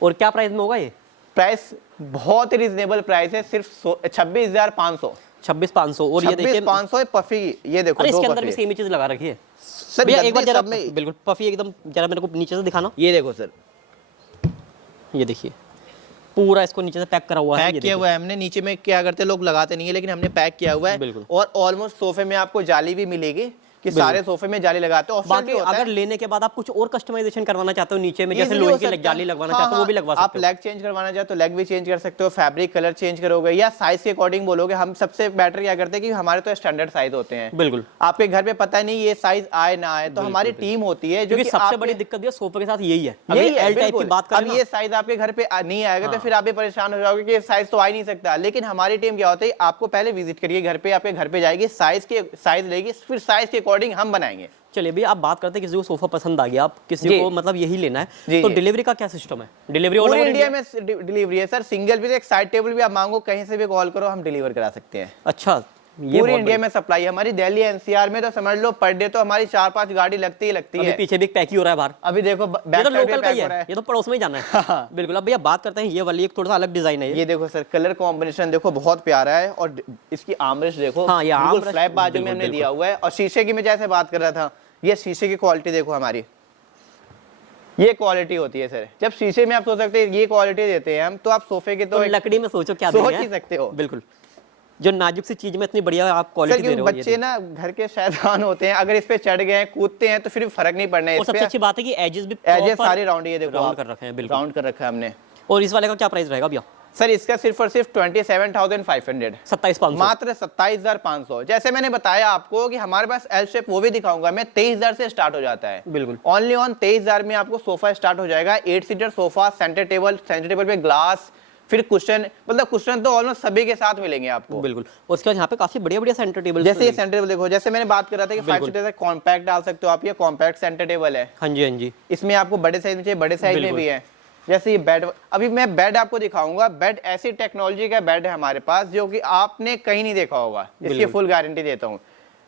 और क्या प्राइस में होगा ये? प्राइस बहुत ही रिजनेबल प्राइस है, सिर्फ 26,500। 26,500। और ये देखिए 26,500 है पफी। ये देखो, अरे दो इसके अंदर भी पफी। सेम ही चीज लगा रखी है सर भैया। एक बार गद्दे जरा सब में- बिल्कुल पफी एकदम, जरा मेरे को नीचे से दिखाना। ये देखो सर, ये देखिए पूरा इसको नीचे से पैक करा हुआ है। पैक ये किया देखिए। हुआ है हमने। नीचे में क्या करते हैं लोग, लगाते नहीं है, लेकिन हमने पैक किया हुआ है। बिल्कुल। और ऑलमोस्ट सोफे में आपको जाली भी मिलेगी, कि सारे सोफे में जाली लगाते हो। बाकी अगर लेने के बाद आप कुछ और कस्टमाइजेशन करवाना चाहते हो नीचे में, जैसे लोहे की जाली लगवाना चाहते हो, वो भी लगवा सकते आप हो। लेग चेंज करवाना चाहते हो, लेग भी चेंज कर सकते हो। फैब्रिक कलर चेंज करोगे या साइज के अकॉर्डिंग बोलोगे। हम सबसे बेटर क्या करते हैं कि हमारे तो स्टैंडर्ड साइज होते हैं। बिल्कुल। आपके घर पे पता नहीं ये साइज आए ना आए, तो हमारी टीम होती है जो क्योंकि कि सबसे आपके- बड़ी दिक्कत ये सोफे के साथ यही है। यही अगर है, एल टाइप की बिल्कुल। बात करें अब ना, ये साइज आपके घर पे नहीं आएगा तो फिर आप भी परेशान हो जाओगे कि साइज तो आ ही नहीं सकता। लेकिन हमारी टीम क्या होती है, आपको पहले विजिट करिए घर पे, आपके घर पे जाएगी, साइज लेगी, फिर साइज के अकॉर्डिंग हम बनाएंगे। चलिए भैया आप बात करते हैं किसी को सोफा पसंद आ गया, आप किसी जी। को मतलब यही लेना है, जी, तो जी। डिलीवरी का क्या सिस्टम है? डिलीवरी ऑल पूरे ओवर इंडिया में डिलीवरी है सर। सिंगल भी, एक साइड टेबल भी आप मांगो, कहीं से भी कॉल करो, हम डिलीवर करा सकते हैं। अच्छा, ये पूरी बहुत इंडिया में सप्लाई है हमारी। दिल्ली एनसीआर में तो समझ लो पर डे तो हमारी 4-5 गाड़ी लगती ही लगती अभी है। पीछे भी एक पैक ही हो रहा है बाहर। अभी देखो ये बैक तो साइड पे लोकल का ही पैक हो रहा है, है। ये तो पड़ोस में ही जाना है। बिल्कुल। अब भैया बात करते हैं ये वाली, एक थोड़ा सा अलग डिजाइन है ये देखो सर, कलर कॉम्बिनेशन देखो बहुत प्यारा है। और इसकी आर्मरेस्ट देखो, हाँ, ये बिल्कुल आर्मरेस्ट फ्लैप बाजू में बिल्कुल, हमने बिल्कुल। दिया हुआ है। और शीशे की मैं जैसे बात कर रहा था, ये शीशे की क्वालिटी देखो हमारी, ये क्वालिटी होती है सर। जब शीशे में आप सोच सकते हैं ये क्वालिटी देते हैं हम, तो आप सोफे के तो तो एक लकड़ी में सोचो क्या सोच देंगे, ही हैं? सकते हो। बिल्कुल। जो नाजुक सी चीज में इतनी बढ़िया आप सर क्वालिटी दे क्योंकि रहे हो, ये बच्चे ना घर के शैतान होते हैं, अगर इस पे चढ़ गए कूदते हैं तो फिर फर्क नहीं पड़ना है। और इस सबसे पे अच्छी बात है कि एजेस भी एजेस proper सारे राउंड, ये देखो राउंड आप, कर रखे हैं। बिल्कुल। राउंड कर रखा है हमने। और इस वाले का क्या प्राइस रहेगा भैया? सर इसका सिर्फ और सिर्फ 27,500, 27,500। मात्र 27,500। जैसे मैंने बताया आपको कि हमारे पास एल शेप, वो भी दिखाऊंगा मैं, 23,000 से स्टार्ट हो जाता है। बिल्कुल। ओनली ऑन 23,000 में आपको सोफा स्टार्ट हो जाएगा। 8 सीटर सोफा, सेंटर टेबल पे ग्लास, फिर कुशन, मतलब कुशन तो ऑलमोस्ट सभी के साथ मिलेंगे आपको। बिल्कुल। और उसके बाद यहाँ पे काफी बढ़िया बढ़िया सेंटर टेबल, जैसे ये सेंटर टेबल देखो, जैसे मैंने बात कर रहा था कि 5 बिल्कुल। सीटर से कॉम्पैक्ट डाल सकते हो आप। ये कॉम्पैक्ट सेंटर टेबल है। हाँ जी, हाँ जी। इसमें आपको बड़े साइज में चाहिए, बड़े साइज में बिल्कुल। भी है। जैसे ये बेड, अभी मैं बेड आपको दिखाऊंगा। बेड ऐसी टेक्नोलॉजी का बेड है हमारे पास जो कि आपने कहीं नहीं देखा होगा, इसकी बिल्कुल। फुल गारंटी देता हूँ।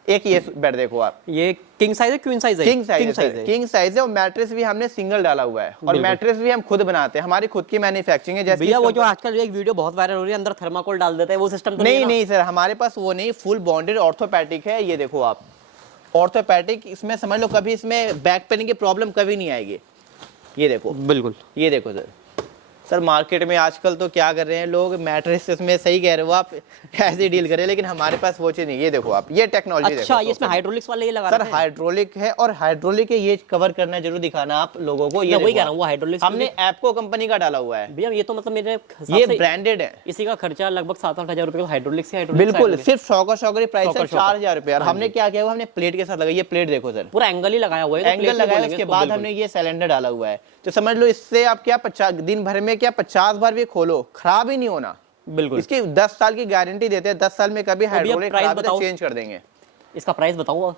एक ये बेड देखो आप, ये किंग साइज है, क्वीन साइज है? किंग साइज है। है, किंग साइज है। और मैट्रेस भी हमने सिंगल डाला हुआ है। और बिल्कुल। मैट्रेस भी हम खुद बनाते हैं, हमारी खुद की मैन्युफैक्चरिंग है। जैसे भैया वो जो आजकल एक वीडियो बहुत वायरल हो रही है, अंदर थर्माकोल डाल देते हैं, वो सिस्टम तो नहीं है नहीं सर, हमारे पास वो नहीं, फुल बॉन्डेड ऑर्थोपैटिक है। ये देखो आप, ऑर्थोपैटिक, इसमें समझ लो कभी इसमें बैक पेन की प्रॉब्लम कभी नहीं आएगी। ये देखो, ना? बिल्कुल। ये देखो सर, सर मार्केट में आजकल तो क्या कर रहे हैं लोग, मैट्रेसेस में, सही कह रहे हो आप, ऐसे डील कर रहे हैं, लेकिन हमारे पास वो चीज नहीं। ये देखो आप, ये टेक्नोलॉजी अच्छा, देखो। ये इसमें हाइड्रोलिक्स वाले ये लगा सर रहे हैं। हाइड्रोलिक है, और हाइड्रोलिक है, ये कवर करना जरूर दिखाना आप लोगों को। ये मैं वही देखो कह रहा हूँ, वो हाइड्रोलिक्स हमने एप्को कंपनी का डाला हुआ है भैया, ये तो मतलब मेरे हिसाब ये से ब्रांडेड है। इसी का खर्चा लगभग 7-8 हजार रुपए का हाइड्रोलिक्स से हाइड्रोलिक्स बिल्कुल, सिर्फ 100 का 100 प्राइस है, शौकर। 4000 रुपए। और हमने क्या किया हुआ, हमने प्लेट के साथ लगाई, ये प्लेट देखो सर, पूरा एंगल ही लगाया हुआ है, तो एंगल plate में लगाया, बोलेंगे उसके इसको, बाद बिल्कुल। हमने ये सिलेंडर डाला हुआ है। तो समझ लो इससे आप क्या 50 दिन भर में क्या 50 बार भी खोलो, खराब ही नहीं होना। बिल्कुल। इसकी 10 साल की गारंटी देते हैं, 10 साल में कभी हाइड्रोलिक प्राइस खराब है तो बताओ। चेंज कर देंगे। इसका प्राइस बताओ।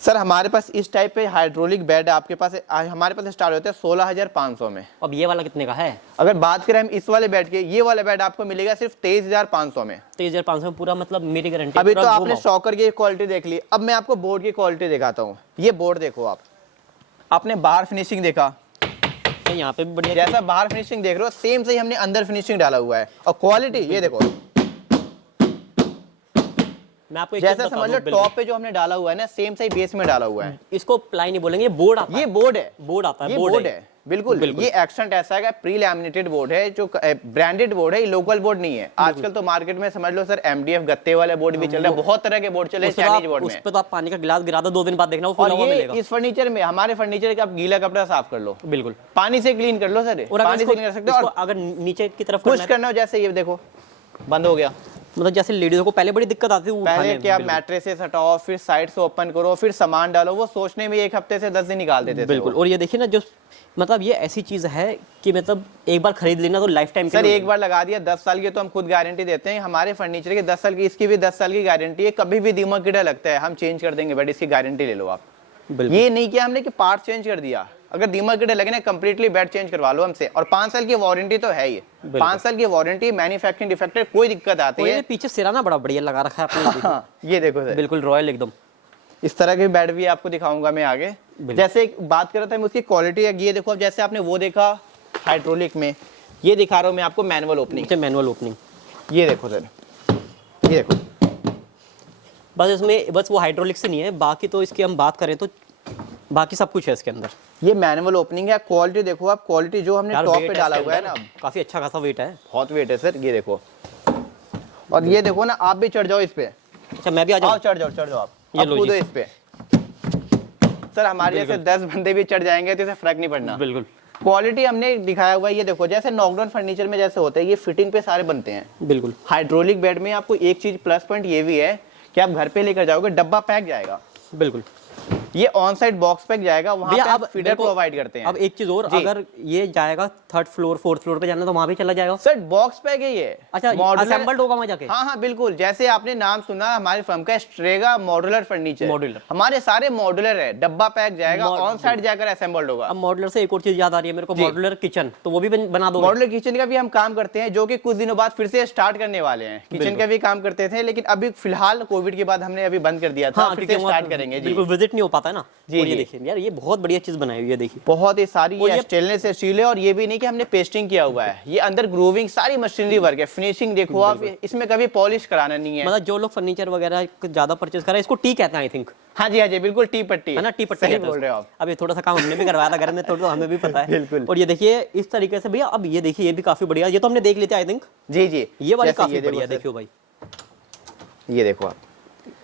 सर हमारे पास इस टाइप पे हाइड्रोलिक बेड आपके पास हमारे पास स्टार्ट होते हैं 16,500 में। अब ये वाला कितने का है? अगर बात करें हम इस वाले बेड के, ये वाला बेड आपको मिलेगा सिर्फ 23,500 में। 23,500 में पूरा, मतलब मेरी गारंटी। अभी तो आपने शॉकर की क्वालिटी देख ली, अब मैं आपको बोर्ड की क्वालिटी दिखाता हूँ। ये बोर्ड देखो आप, आपने बाहर फिनिशिंग देखा, यहाँ पे भी बढ़िया। जैसा बाहर फिनिशिंग देख रहे हो सेम से ही हमने अंदर फिनिशिंग डाला हुआ है। और क्वालिटी ये देखो, मैं आपको एक जैसा चीज़ बता समझ दूं, लो टॉप पे जो हमने डाला हुआ है ना, सेम से ही बेस में डाला हुआ है। इसको प्लाई नहीं बोलेंगे, ये बोर्ड आता है। ये बोर्ड है, बोर्ड आता है, ये बोर्ड है। बिल्कुल, ये एक्सेंट ऐसा है, प्री लैमिनेटेड बोर्ड है, जो ब्रांडेड बोर्ड है, ये लोकल बोर्ड नहीं है। आजकल तो मार्केट में समझ लो सर एमडीएफ गत्ते वाले बोर्ड भी चल रहे हैं, बहुत तरह के बोर्ड चल रहे हैं चाइनीज बोर्ड उस में। पे तो आप पानी का गिलास गिरा दो, 2 दिन बाद देखना वो और फूला हुआ ये मिलेगा। इस फर्नीचर में, हमारे फर्नीचर का आप गीला कपड़ा साफ कर लो, बिल्कुल, पानी से क्लीन कर लो सर, और अगर पानी से इसको, क्लीन कर सकते हो। इसको और अगर नीचे की तरफ पुश करना हो, जैसे ये देखो बंद हो गया, मतलब जैसे लेडीजों को पहले बड़ी दिक्कत आती है पहले क्या मैट्रेसेस हटाओ, फिर साइड से ओपन करो, फिर सामान डालो, वो सोचने में 1 हफ्ते से 10 दिन निकाल देते थे। बिल्कुल। और ये देखिए ना, जो मतलब ये ऐसी चीज है कि मतलब एक बार खरीद लेना तो लाइफ टाइम सर एक बार लगा दिया, 10 साल की तो हम खुद गारंटी देते हैं। हमारे फर्नीचर की 10 साल की, इसकी भी 10 साल की गारंटी है। कभी भी दीमक कीड़ा लगता है हम चेंज कर देंगे, बट इसकी गारंटी ले लो आप। ये नहीं किया हमने कि पार्ट चेंज कर दिया। अगर दीमक कीड़े लगे ना, कंप्लीटली बेड चेंज करवा लो हमसे। और 5 साल की वारंटी तो है ही, 5 साल की वारंटी, मैन्युफैक्चरिंग डिफेक्ट कोई दिक्कत आती है। पीछे सिराना बड़ा बढ़िया लगा रखा है आपने। हाँ, ये देखो सर, बिल्कुल रॉयल एकदम। इस तरह के बेड भी आपको दिखाऊंगा मैं आगे। जैसे एक बात कर रहा था मैं उसकी क्वालिटी है, ये देखो। अब जैसे आपने वो देखा हाइड्रोलिक में, ये दिखा रहा हूँ मैं आपको मैनुअल ओपनिंग। मैनुअल ओपनिंग, ये देखो सर, ये देखो। बस इसमें बस वो हाइड्रोलिक से नहीं है, बाकी तो इसकी हम बात करें तो बाकी सब कुछ है इसके अंदर। ये मैनुअल ओपनिंग है। क्वालिटी देखो आप, क्वालिटी जो हमने यार टॉप weight पे है डाला इसके हुआ है अंदर, ना, काफी अच्छा खासा वेट है। बहुत वेट है सर, ये देखो। और ये देखो ना, आप भी चढ़ जाओ इस पे। अच्छा, मैं भी आ जाऊं? चढ़ जाओ आप, ये लो कूदो जी। इस पे। सर हमारे जैसे 10 बंदे भी चढ़ जाएंगे तो इसे फर्क नहीं पड़ना। बिल्कुल, क्वालिटी हमने दिखाया हुआ है। ये देखो, जैसे नॉकडाउन फर्नीचर में जैसे होता है, ये फिटिंग पे सारे बनते हैं। बिल्कुल। हाइड्रोलिक बेड में आपको एक चीज प्लस पॉइंट ये भी है कि आप घर पे लेकर जाओगे, डब्बा पैक जाएगा। बिल्कुल, ये ऑन साइड बॉक्स पैक जाएगा, वहां भैया पे आप अब फीडर देखो, प्रोवाइड करते हैं। अब एक चीज और, जी। अगर ये जाएगा 3rd फ्लोर 4th फ्लोर पे जाना तो वहां भी चला जाएगा। सर बॉक्स पैक है ये। अच्छा, असेंबल्ड होगा वहां जाके? हाँ हाँ बिल्कुल, जैसे आपने नाम सुना हमारी फर्म का स्ट्रेगा मॉड्यूलर फर्नीचर। मॉड्यूलर। हमारे सारे मॉड्यूलर है, डब्बा पैक जाएगा, ऑन साइड जाकर असेंबल्ड होगा। अब मॉड्यूलर से एक और चीज याद आ रही है मेरे को, मॉड्यूलर किचन, तो वो भी बना दो। मॉड्यूलर किचन का भी हम काम करते हैं, जो कि कुछ दिनों बाद फिर से स्टार्ट करने वाले हैं। किचन का भी काम करते थे, लेकिन अभी फिलहाल कोविड के बाद हमने अभी बंद कर दिया था। फिर से स्टार्ट करेंगे जी। बिल्कुल, विजिट नहीं हो पाता है ना। जी, और ये जी। देखिए यार, ये बहुत बढ़िया चीज बनाई हुई है, देखिए बहुत ही सारी और ये ये स्टेनलेस स्टील है। और ये भी नहीं कि हमने पेस्टिंग किया हुआ है, ये अंदर ग्रूविंग सारी मशीनरी वर्क है। फिनिशिंग देखो आप, इसमें कभी पॉलिश कराना नहीं है। मतलब जो लोग फर्नीचर वगैरह ज्यादा परचेज कर रहे हैं, इसको टी कहते हैं आई थिंक, हाँ जी बिल्कुल, टी पट्टी है ना, टी पट्टी सही कहते हैं बोल रहे हो आप। अब ये थोड़ा सा काम हमने भी करवाया था घर में, थोड़ा हमें भी पता है। बिल्कुल। और ये देखिए इस तरीके से भैया, अब ये देखिए, ये भी काफी बढ़िया, ये तो हमने देख लेते आई थिंक। जी जी, ये वाली जैसे काफी ये देखो बढ़िया, सर, देखियो भाई। ये देखो आप,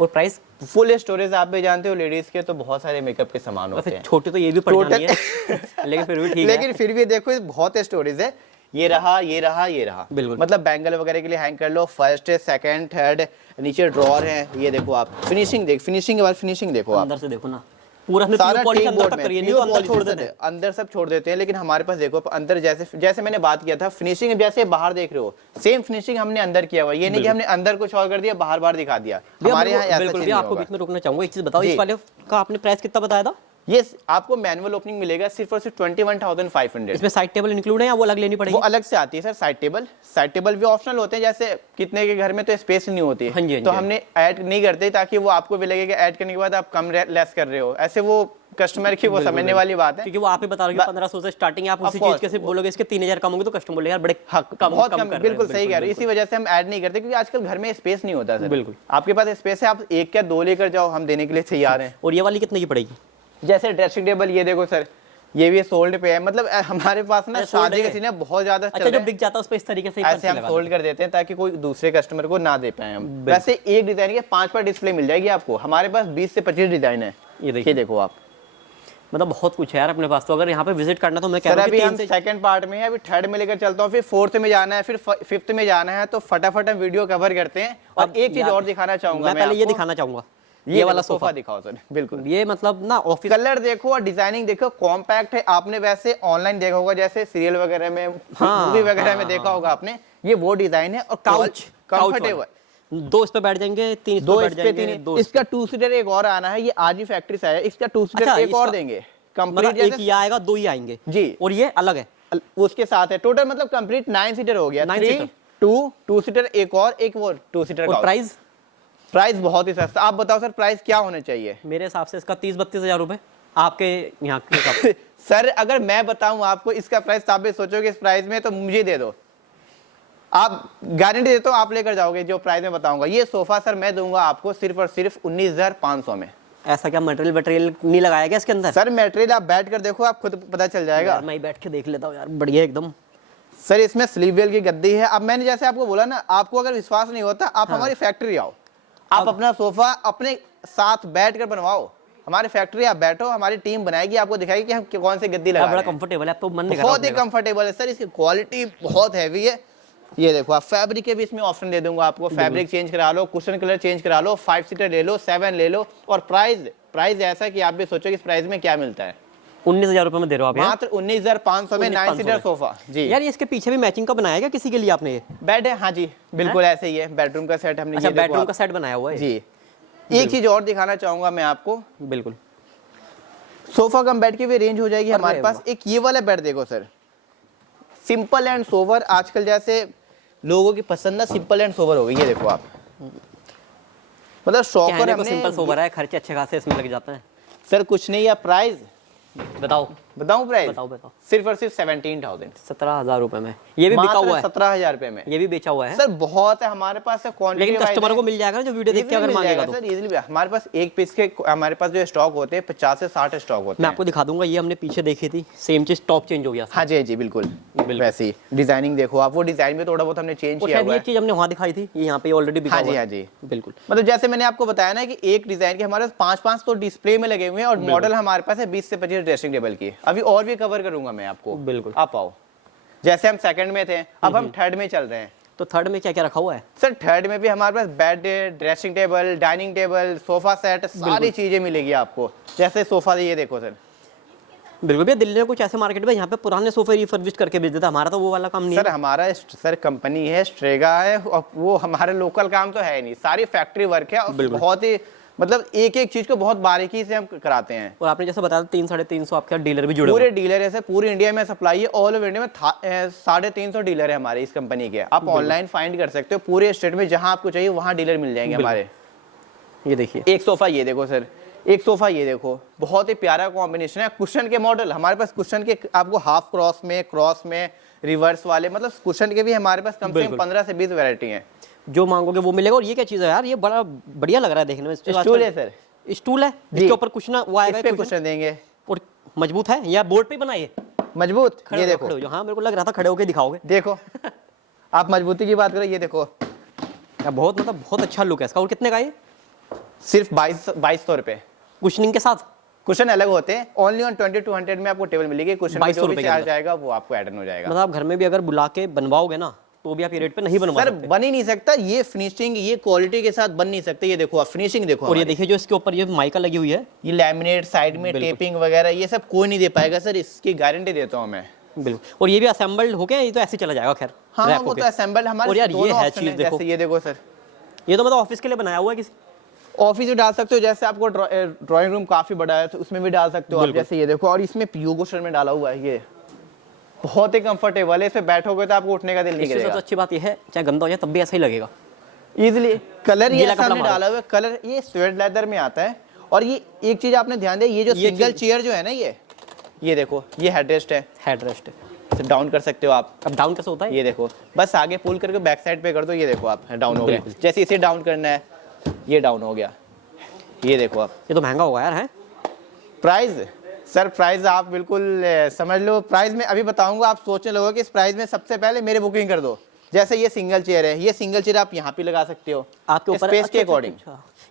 और प्राइस फुल स्टोरेज आप भी जानते हो, लेडीज के तो बहुत सारे मेकअप के सामान होते हैं। छोटे तो ये भी पड़ जानी है लेकिन फिर भी ठीक है। लेकिन फिर भी देखो बहुत स्टोरेज है। ये रहा, ये रहा, ये रहा। बिल्कुल। मतलब बैंगल वगैरह के लिए हैंग कर लो। फर्स्ट, सेकंड, थर्ड, नीचे ड्रॉर है। ये देखो आप, फिनिशिंग देख, फिनिशिंग के बाद फिनिशिंग देखो आप। अंदर से देखो ना, पूरा हमने सारा पॉलिश टीक अंदर बोर्ड तक में, करी है, नहीं तो अंदर छोड़ देते हैं। अंदर सब छोड़ देते हैं, लेकिन हमारे पास देखो अंदर जैसे मैंने बात किया था, फिनिशिंग जैसे बाहर देख रहे हो, सेम फिनिशिंग हमने अंदर किया हुआ है। ये नहीं कि हमने अंदर कुछ और कर दिया, बाहर दिखा दिया। हमारे यहाँ ऐसा बिल्कुल चीज़ भी। नहीं आपको होगा। बीच में रोकना चाहूंगा, एक चीज बताओ, जी। इस वाले का आपने प्राइस कितना बताया था? ये आपको मैनुअल ओपनिंग मिलेगा सिर्फ और सिर्फ 21,500। इसमें साइड टेबल इंक्लूड है या वो अलग लेनी पड़ेगी? वो अलग से आती है सर। साइड टेबल भी ऑप्शनल होते हैं, जैसे कितने के घर में तो स्पेस नहीं होती है, हाँ जी, हाँ तो जी। हमने ऐड नहीं करते, ताकि वो आपको भी लगेगा ऐड करने के बाद आप कम लेस कर रहे हो। ऐसे वो कस्टमर की वो समझने वाली बात है, क्योंकि वो आप ही बता रहे हो 1500 से स्टार्टिंग है, आप उसी चीज के सिर्फ बोलोगे इसके 3000 कम होंगे तो कस्टमर बोलेगा यार बड़े बहुत कम। बिल्कुल सही कह रहे हो। इसी वजह से हम ऐड नहीं करते, क्योंकि आजकल घर में स्पेस नहीं होता सर। बिल्कुल। आपके पास स्पेस है, आप 1 या 2 लेकर जाओ, हम देने के लिए तैयार हैं। और ये वाली कितने की पड़ेगी? जैसे ड्रेसिंग टेबल, ये देखो सर, ये भी सोल्ड पे है, मतलब हमारे पास ना अच्छा, sold शादी है। के सीने बहुत ज्यादा चल अच्छा, रहे जब हैं। बिक जाता है उस पे इस तरीके से ही ऐसे पर्ची हम लगा सोल्ड कर देते हैं ताकि कोई दूसरे कस्टमर को ना दे पाए हम। वैसे एक डिजाइन के 5 पर डिस्प्ले मिल जाएगी आपको, हमारे पास 20 से 25 डिजाइन है। ये देखिए, देखो आप, मतलब बहुत कुछ है यार अपने पास। तो अगर यहाँ पे विजिट करना तो मैं कह सर रहा हूँ अभी कि हम सेकंड पार्ट में है, अभी थर्ड में लेकर चलता हूँ, फिर फोर्थ में जाना है, फिर फिफ्थ में जाना है, तो फटाफट हम वीडियो कवर करते हैं। और एक चीज और दिखाना चाहूंगा मैं पहले ये दिखाना चाहूंगा, ये वाला सोफा दिखाओ सर। बिल्कुल, ये मतलब ना ऑफिस कलर देखो और डिजाइनिंग देखो, कॉम्पैक्ट है। आपने वैसे ऑनलाइन देखा होगा, जैसे सीरियल वगैरह में, मूवी वगैरह में देखा होगा आपने, ये वो डिजाइन है। और काउच कंफर्टेबल, 2 इस पे बैठ जाएंगे, 3 इस पे दो बैठ इस पे जाएंगे, तीन। 2 इस इसका 2 सीटर एक और आना है, ये आज ही फैक्ट्री से आया, इसका 2 सीटर अच्छा, एक और इसका- देंगे मतलब कंप्लीट। एक ही आएगा, 2 ही आएंगे जी, और ये अलग है। उसके साथ है टोटल, मतलब कंप्लीट 9 सीटर हो गया। 9 3 सीटर। 2 सीटर एक और, एक वो 2 सीटर और का। प्राइस प्राइस बहुत ही सस्ता। आप बताओ सर, प्राइस क्या होने चाहिए? मेरे हिसाब से इसका 30-32 हज़ार रुपए आपके यहाँ के हिसाब से। सर अगर मैं बताऊं आपको इसका प्राइस, तो आप भी सोचोगे इस प्राइस में तो मुझे दे दो। आप गारंटी देता हूं आप लेकर जाओगे जो प्राइस में बताऊंगा। ये सोफा सर मैं दूंगा आपको सिर्फ और सिर्फ 19,500 में। ऐसा क्या मटेरियल नहीं लगाया गया इसके अंदर? सर मटेरियल आप बैठ कर देखो, आप खुद पता चल जाएगा। यार मैं बैठ के देख लेता हूँ यार, बढ़िया एकदम। सर इसमें स्लीव वेल की गद्दी है। अब मैंने जैसे आपको बोला ना, आपको अगर विश्वास नहीं होता, आप हमारी फैक्ट्री आओ, आप अपना सोफा अपने साथ बैठ कर बनवाओ। हमारी फैक्ट्री आप बैठो, हमारी टीम बनाएगी, आपको दिखाएगी कि हम कौन सी गद्दी लगा बड़ा रहे हैं। कंफर्टेबल है, अब तो मन नहीं कर बहुत ही रहा कंफर्टेबल है सर, इसकी क्वालिटी बहुत हैवी है। ये देखो आप, फैब्रिक के भी इसमें ऑप्शन दे दूंगा आपको, फैब्रिक चेंज करा लो, कुशन कलर चेंज करा लो, 5 सीटर ले लो, 7 ले लो। और प्राइस ऐसा कि आप भी सोचो कि इस प्राइस में क्या मिलता है। 19,000 रुपए में दे रहे हो आप यार? मात्र 19,500 में 9 सीटर सोफा। जी यार, ये इसके पीछे भी मैचिंग का बनाया गया किसी के लिए आपने? ये बेड है, हाँ जी बिल्कुल ऐसे ही है। बेडरूम का सेट हमने, अच्छा, ये देखो बेडरूम आप। का सेट बनाया हुआ है जी। एक चीज और दिखाना चाहूंगा मैं आपको, बिल्कुल। सोफा कम बेड की भी रेंज हो जाएगी हमारे पास। एक ये वाला बेड देखो सर, सिंपल एंड सोवर। आजकल जैसे लोगों की पसंद ना सिंपल एंड सोवर हो गई। ये देखो आप, मतलब शॉकर कहने को हमने सिंपल सोवर है, खर्चे अच्छे खासे इसमें लग जाते हैं। सर कुछ नहीं है। प्राइस बताओ बताऊं? प्राइस बताओ। सिर्फ और सिर्फ 17,000, 17,000 रुपए में ये भी बिका हुआ है? 17,000 रुपए में ये भी बेचा हुआ है सर। बहुत है हमारे पास क्वांटिटी, लेकिन कस्टमर को मिल जाएगा ना जो वीडियो देख के अगर मांगेगा तो? सर इजीली हमारे पास एक पीस के, हमारे पास जो स्टॉक होते हैं 50 से 60 स्टॉक होते मैं हैं। आपको दिखा दूंगा, ये हमने पीछे देखी थी सेम चीज, टॉप चेंज हो गया। हाँ जी जी बिल्कुल वैसे ही। डिजाइनिंग देखो आप, वो डिजाइन में थोड़ा बहुत हमने चेंज किया हुआ ये है। चीज हमने वहां दिखाई थी, ये यहाँ पे ऑलरेडी बिका हाँ हुआ जी है। हाँ जी बिल्कुल। मतलब जैसे मैंने आपको बताया ना कि एक डिजाइन के हमारे पास 5 तो डिस्प्ले में लगे हुए हैं, और मॉडल हमारे पास है 20 से 25 ड्रेसिंग टेबल की। अभी और भी कवर करूंगा मैं आपको। बिल्कुल। आप आओ, जैसे हम सेकंड में थे, अब हम थर्ड में चल रहे हैं। तो थर्ड में क्या क्या रखा हुआ है? सर थर्ड में भी हमारे पास bed, dressing table, dining table, sofa set, सारी चीजें मिलेगी आपको। जैसे सोफा, ये देखो सर। बिल्कुल भैया, दिल्ली में कुछ ऐसे मार्केट में यहाँ पे पुराने सोफे रिफर्बिश करके बेच देता है, हमारा तो वो वाला काम नहीं सर है। हमारा सर कंपनी है, स्ट्रेगा है, और वो हमारे लोकल काम तो है ही नहीं, सारी फैक्ट्री वर्क है। और बहुत ही मतलब एक एक चीज को बहुत बारीकी से हम कराते हैं। और आपने जैसे बताया 300-350 आपके डीलर भी जुड़े पूरे डीलर है सर, पूरी इंडिया में सप्लाई है। ऑल ओवर इंडिया में 350 डीलर है हमारे इस कंपनी के। आप ऑनलाइन फाइंड कर सकते हो पूरे स्टेट में, जहां आपको चाहिए वहां डीलर मिल जाएंगे हमारे। ये देखिए, एक सोफा ये देखो सर, एक सोफा ये देखो, बहुत ही प्यारा कॉम्बिनेशन है। कुशन के मॉडल हमारे पास, कुशन के आपको हाफ क्रॉस में, रिवर्स वाले, मतलब कुशन के भी हमारे पास कम से कम 15 से 20 वैरायटी है। जो मांगोगे वो मिलेगा। और ये क्या चीज है यार, ये बड़ा बढ़िया लग रहा है देखने में। स्टूल है सर, स्टूल है, इसके ऊपर कुछ ना वो आएगा, कुशन देंगे। और मजबूत है या बोर्ड पे बनाइए मजबूत, ये देखो। खड़े हो जाओ। हाँ, मेरे को लग रहा था खड़े होके दिखाओगे। देखो आप मजबूती की बात करो, ये देखो बहुत मतलब बहुत अच्छा लुक है इसका। और कितने का ये? सिर्फ 2200 रुपए कुशनिंग के साथ। कुशन अलग होते हैं। ओनली ऑन 2200 में आपको टेबल मिलेगी। कुशन में जो भी 2200 चार्ज आएगा वो आपको ऐड हो जाएगा। मतलब आप घर में भी अगर बुला के बनवाओगे ना तो भी आप ये रेट पे नहीं बनवा सर सकते। बन ही नहीं सकता, ये फिनिशिंग, ये क्वालिटी के साथ बन नहीं सकते। ये देखो आप फिनिशिंग देखो। और ये देखिए जो इसके ऊपर ये माइका लगी हुई है, ये लैमिनेट साइड में टेपिंग वगैरह ये सब कोई नहीं दे पाएगा सर, इसकी गारंटी देता हूँ मैं। बिल्कुल। और ये भी असेंबल्ड हो गया, ये तो ऐसे चला जाएगा खैर। हाँ रैक वो होके। तो असेंबल हमारे। और यार ये दोनों है option चीज देखो, जैसे ये देखो सर, ये तो मतलब ऑफिस के लिए बनाया हुआ है किसी। ऑफिस में डाल सकते हो, जैसे आपको ड्राइंग रूम काफी बड़ा है तो उसमें भी डाल सकते हो आप। जैसे ये देखो, और इसमें पीयू कुशन में डाला हुआ है, ये बहुत ही कंफर्टेबल है। इसमें बैठोगे तो आपको उठने का दिल नहीं इससे सबसे करेगा। अच्छी बात ये है, चाहे गंदा हो जाए तब भी ऐसा ही लगेगा। इजीली कलर ये गीला ऐसा कपड़ा हमने मारो। डाला हुआ है, कलर ये स्वेट लेदर में आता है। और ये एक चीज आपने ध्यान दिया, ये जो ये सिंगल चीज- चेयर जो है ना, ये देखो, ये हेडरेस्ट है, हेडरेस्ट। डाउन कर सकते हो आप। अब डाउन कैसे होता है? ये देखो, बस आगे पुल करके बैक साइड पे कर दो, ये देखो आप डाउन हो गया। बिल्कुल। जैसे इसे डाउन करना है, ये डाउन हो गया। ये देखो आप। ये तो महंगा होगा यार, है? प्राइस सर प्राइस आप बिल्कुल समझ लो, प्राइस में अभी बताऊंगा, आप सोचने लगोगे कि इस प्राइस में सबसे पहले मेरे बुकिंग कर दो। जैसे ये सिंगल चेयर है, ये सिंगल चेयर आप यहाँ पे लगा सकते हो आपके ऊपर स्पेस के अकॉर्डिंग।